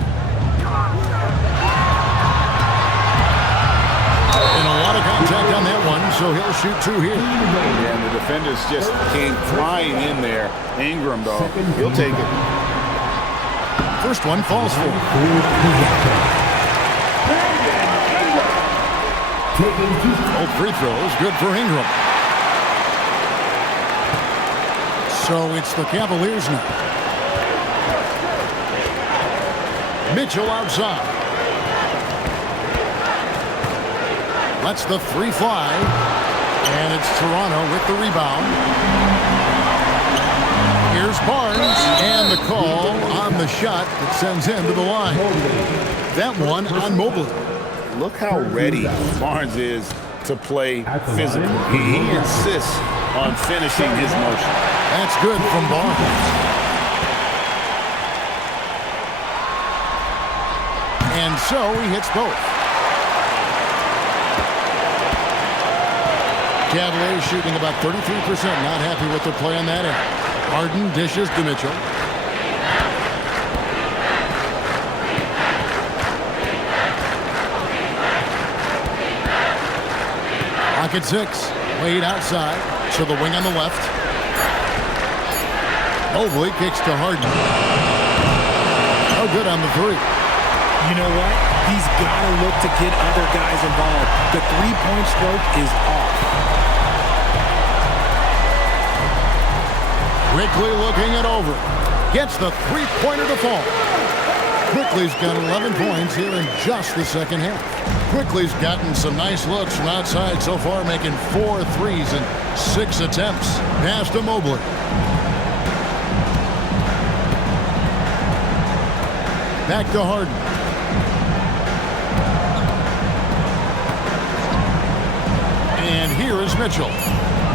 And a lot of contact on that one, so he'll shoot 2 here. Yeah, and the defenders just came flying in there. Ingram, though, he'll take it. First one falls for. Both free throws, good for Ingram. So it's the Cavaliers now. Mitchell outside. Lets the 3 fly. And it's Toronto with the rebound. Here's Barnes. And the call on the shot that sends him to the line. That one on Mobley. Look how ready Barnes is to play physically. He insists on finishing his motion. That's good from Barnes. And so he hits both. Cavaliers shooting about 33%. Not happy with their play on that end. Harden dishes to Mitchell. Pocket 6. Wade outside. To the wing on the left. Mobley kicks to Harden. No good on the 3. You know what? He's got to look to get other guys involved. The three-point stroke is off. Quickly looking it over. Gets the three-pointer to fall. Quickly's got 11 points here in just the second half. Quickly's gotten some nice looks from outside so far, making 4 threes in 6 attempts. Pass to Mobley. Back to Harden. And here is Mitchell.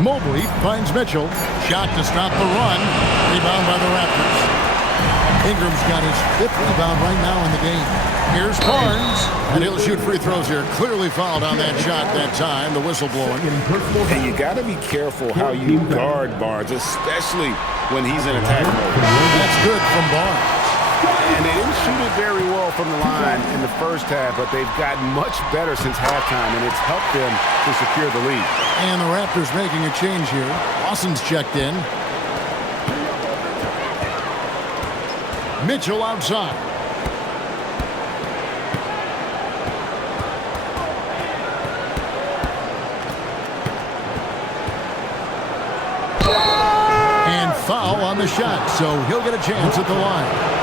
Mobley finds Mitchell. Shot to stop the run. Rebound by the Raptors. Ingram's got his 5th rebound right now in the game. Here's Barnes. And he'll shoot free throws here. Clearly fouled on that shot that time. The whistle blowing. And you got to be careful how you guard Barnes, especially when he's in attack mode. That's good from Barnes. And they didn't shoot it very well from the line in the first half, but they've gotten much better since halftime, and it's helped them to secure the lead. And the Raptors making a change here. Lawson's checked in. Mitchell outside. And foul on the shot, so he'll get a chance at the line.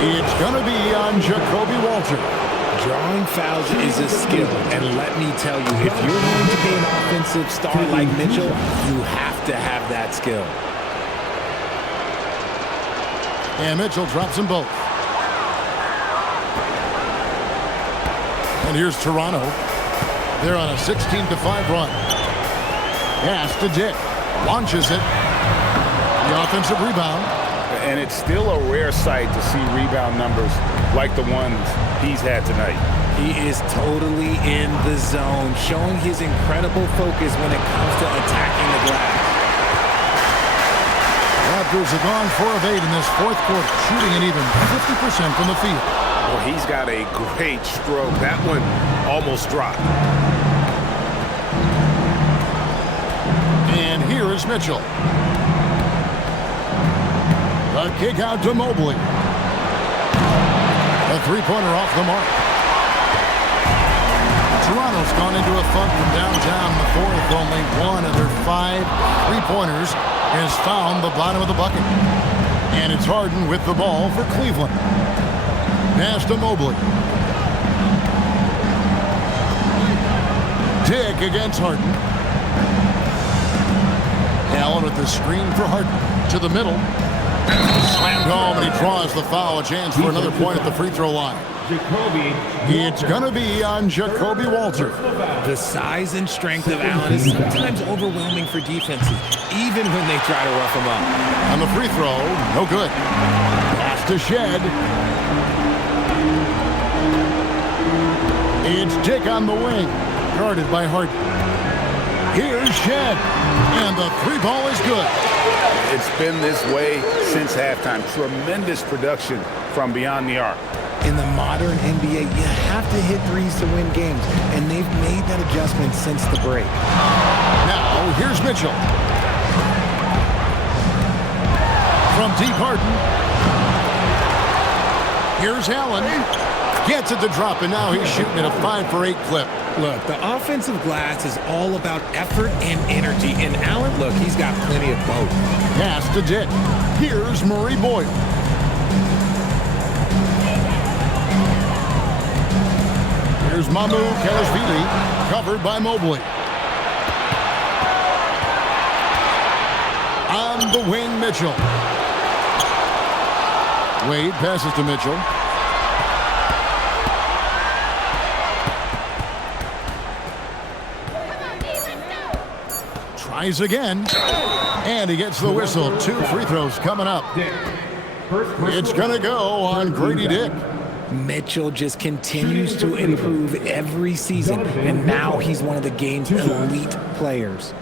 It's going to be on Jacoby Walter. Drawing fouls is a skill, and let me tell you, if you're going to be an offensive star like Mitchell, you have to have that skill. And Mitchell drops them both. And here's Toronto. They're on a 16-5 run. Pass to Dick. Launches it. The offensive rebound. And it's still a rare sight to see rebound numbers like the ones he's had tonight. He is totally in the zone, showing his incredible focus when it comes to attacking the glass. Raptors have gone 4 of 8 in this fourth quarter, shooting an even 50% from the field. Well, he's got a great stroke. That one almost dropped. And here is Mitchell. A kick out to Mobley. A three-pointer off the mark. Toronto's gone into a funk from downtown in the fourth. Only one of their 5 three-pointers has found the bottom of the bucket. And it's Harden with the ball for Cleveland. Pass to Mobley. Dick against Harden. Allen with the screen for Harden. To the middle. Slammed home, and he draws the foul. A chance for another point at the free throw line. It's going to be on Jacoby Walter. The size and strength of Allen is sometimes overwhelming for defenses, even when they try to rough him up. On the free throw, no good. Pass to Shed. It's Dick on the wing, guarded by Harden. Here's Shed, and the three ball is good. It's been this way since halftime. Tremendous production from beyond the arc. In the modern NBA, you have to hit threes to win games, and they've made that adjustment since the break. Now, here's Mitchell. From deep Harden. Here's Allen. Gets it to drop, and now he's shooting at a 5 for 8 clip. Look, the offensive glass is all about effort and energy, and Allen, look, he's got plenty of both. Pass to Dick. Here's Murray Boyle. Here's Mamu Kelashvili, covered by Mobley. On the wing, Mitchell. Wade passes to Mitchell. Tries again. And he gets the whistle. 2 free throws coming up. It's going to go on Grady Dick. Mitchell just continues to improve every season, and now he's one of the game's elite players.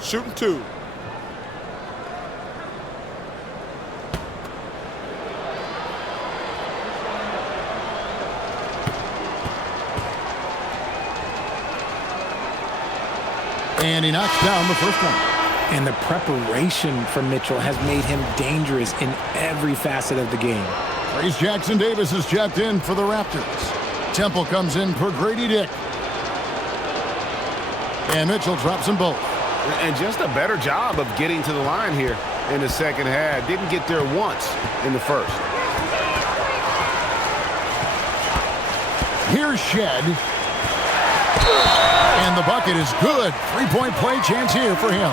Shooting 2. And he knocks down the first one. And the preparation for Mitchell has made him dangerous in every facet of the game. Trace Jackson-Davis has checked in for the Raptors. Temple comes in for Grady Dick. And Mitchell drops them both. And just a better job of getting to the line here in the second half. Didn't get there once in the first. Here's Shed. And the bucket is good. 3-point play chance here for him.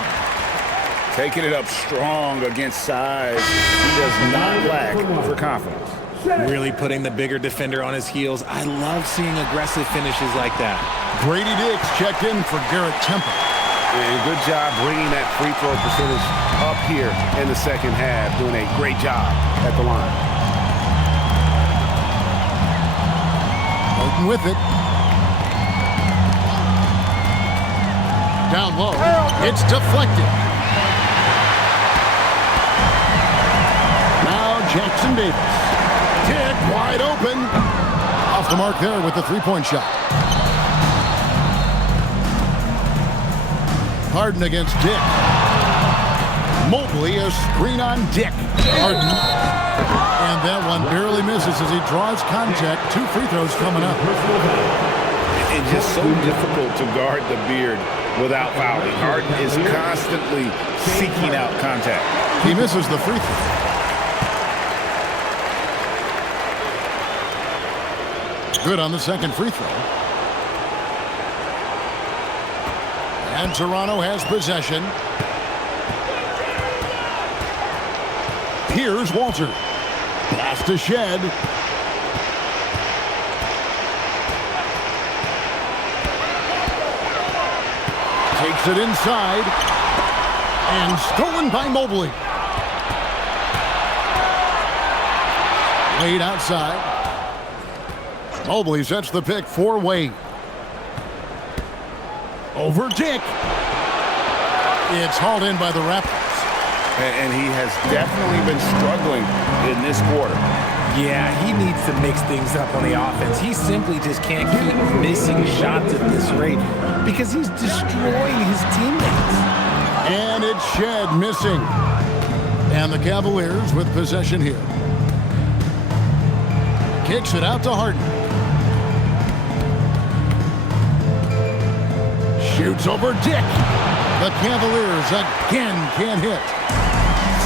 Taking it up strong against size. He does not lack for confidence. Really putting the bigger defender on his heels. I love seeing aggressive finishes like that. Grady Dick's checked in for Garrett Temple. And good job bringing that free throw percentage up here in the second half. Doing a great job at the line. Open with it. Down low. It's deflected. Now Jackson-Davis. Dick wide open. Off the mark there with the 3-point shot. Harden against Dick. Mobley, a screen on Dick. Harden. And that one barely misses as he draws contact. 2 free throws coming up. It's just so difficult to guard the beard without fouling. Harden is constantly seeking out contact. He misses the free throw. Good on the second free throw. And Toronto has possession. Here's Walter. Pass to Shed. Takes it inside. And stolen by Mobley. Wade outside. Mobley sets the pick for Wade. Over Dick. It's hauled in by the Raptors. And he has definitely been struggling in this quarter. Yeah, he needs to mix things up on the offense. He simply just can't keep missing shots at this rate because he's destroying his teammates. And it's Shed missing. And the Cavaliers with possession here. Kicks it out to Harden. Shoots over Dick. The Cavaliers again can't hit.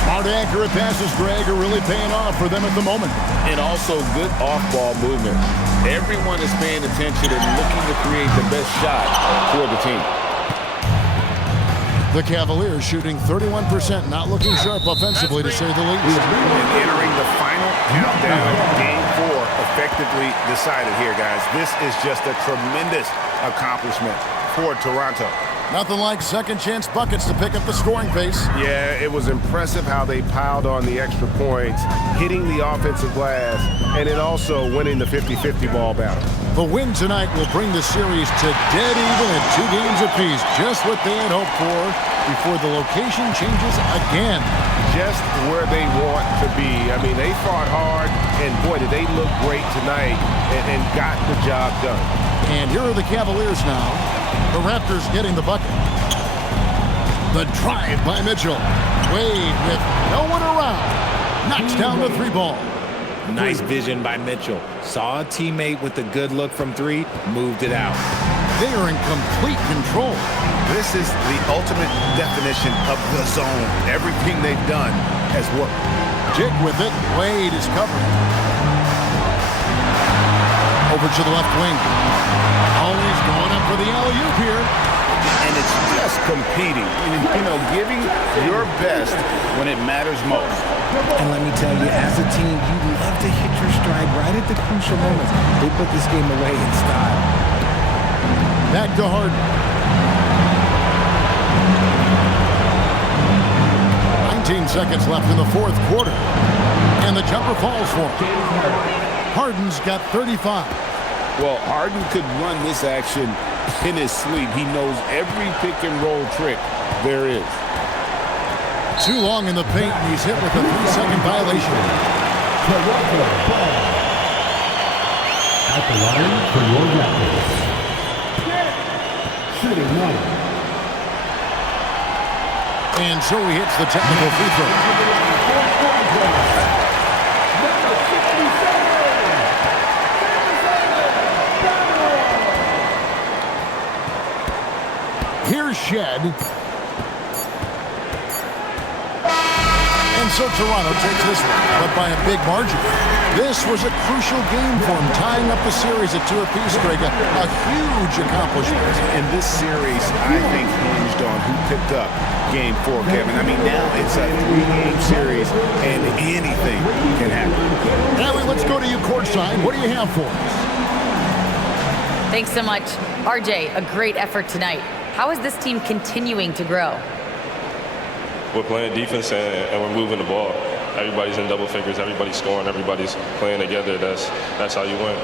Smart, accurate passes, Greg, are really paying off for them at the moment. And also good off-ball movement. Everyone is paying attention and looking to create the best shot for the team. The Cavaliers shooting 31%, not looking sharp offensively, to say the least. And entering the final countdown, Game 4 effectively decided here, guys. This is just a tremendous accomplishment for Toronto. Nothing like second chance buckets to pick up the scoring pace. Yeah, it was impressive how they piled on the extra points, hitting the offensive glass, and then also winning the 50-50 ball battle. The win tonight will bring the series to dead even at 2 games apiece, just what they had hoped for before the location changes again. Just where they want to be. I mean, they fought hard, and boy, did they look great tonight and got the job done. And here are the Cavaliers now. The Raptors getting the bucket. The drive by Mitchell. Wade with no one around. Knocks down the 3 ball. Nice vision by Mitchell. Saw a teammate with a good look from 3, moved it out. They are in complete control. This is the ultimate definition of the zone. Everything they've done has worked. Dick with it. Wade is covering. Over to the left wing. Always going up for the alley-oop here. And it's just competing. Giving your best when it matters most. And let me tell you, as a team, you love to hit your stride right at the crucial moments. They put this game away in style. Back to Harden. 19 seconds left in the 4th quarter. And the jumper falls for him. Harden's got 35. Well, Harden could run this action in his sleep. He knows every pick-and-roll trick there is. Too long in the paint, and he's hit with a 3-second violation. At the line for your Raptors. Shooting 1. And so he hits the technical free throw. Here's Shed. And so Toronto takes this one, but by a big margin. This was a crucial game for him, tying up the series at 2 apiece, Greg. A huge accomplishment. And this series, I think, hinged on who picked up Game 4, Kevin. I mean, now it's a 3-game series, and anything can happen. Allie, let's go to you courtside. What do you have for us? Thanks so much. RJ, a great effort tonight. How is this team continuing to grow? We're playing defense and we're moving the ball. Everybody's in double figures. Everybody's scoring. Everybody's playing together. That's how you win.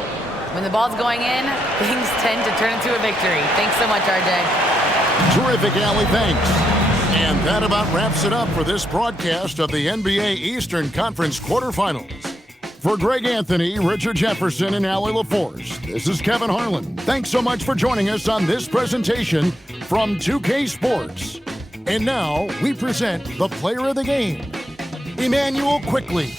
When the ball's going in, things tend to turn into a victory. Thanks so much, RJ. Terrific, Allie. Thanks. And that about wraps it up for this broadcast of the NBA Eastern Conference quarterfinals. For Greg Anthony, Richard Jefferson, and Allie LaForce, this is Kevin Harlan. Thanks so much for joining us on this presentation from 2K Sports. And now we present the player of the game, Emmanuel Quickley.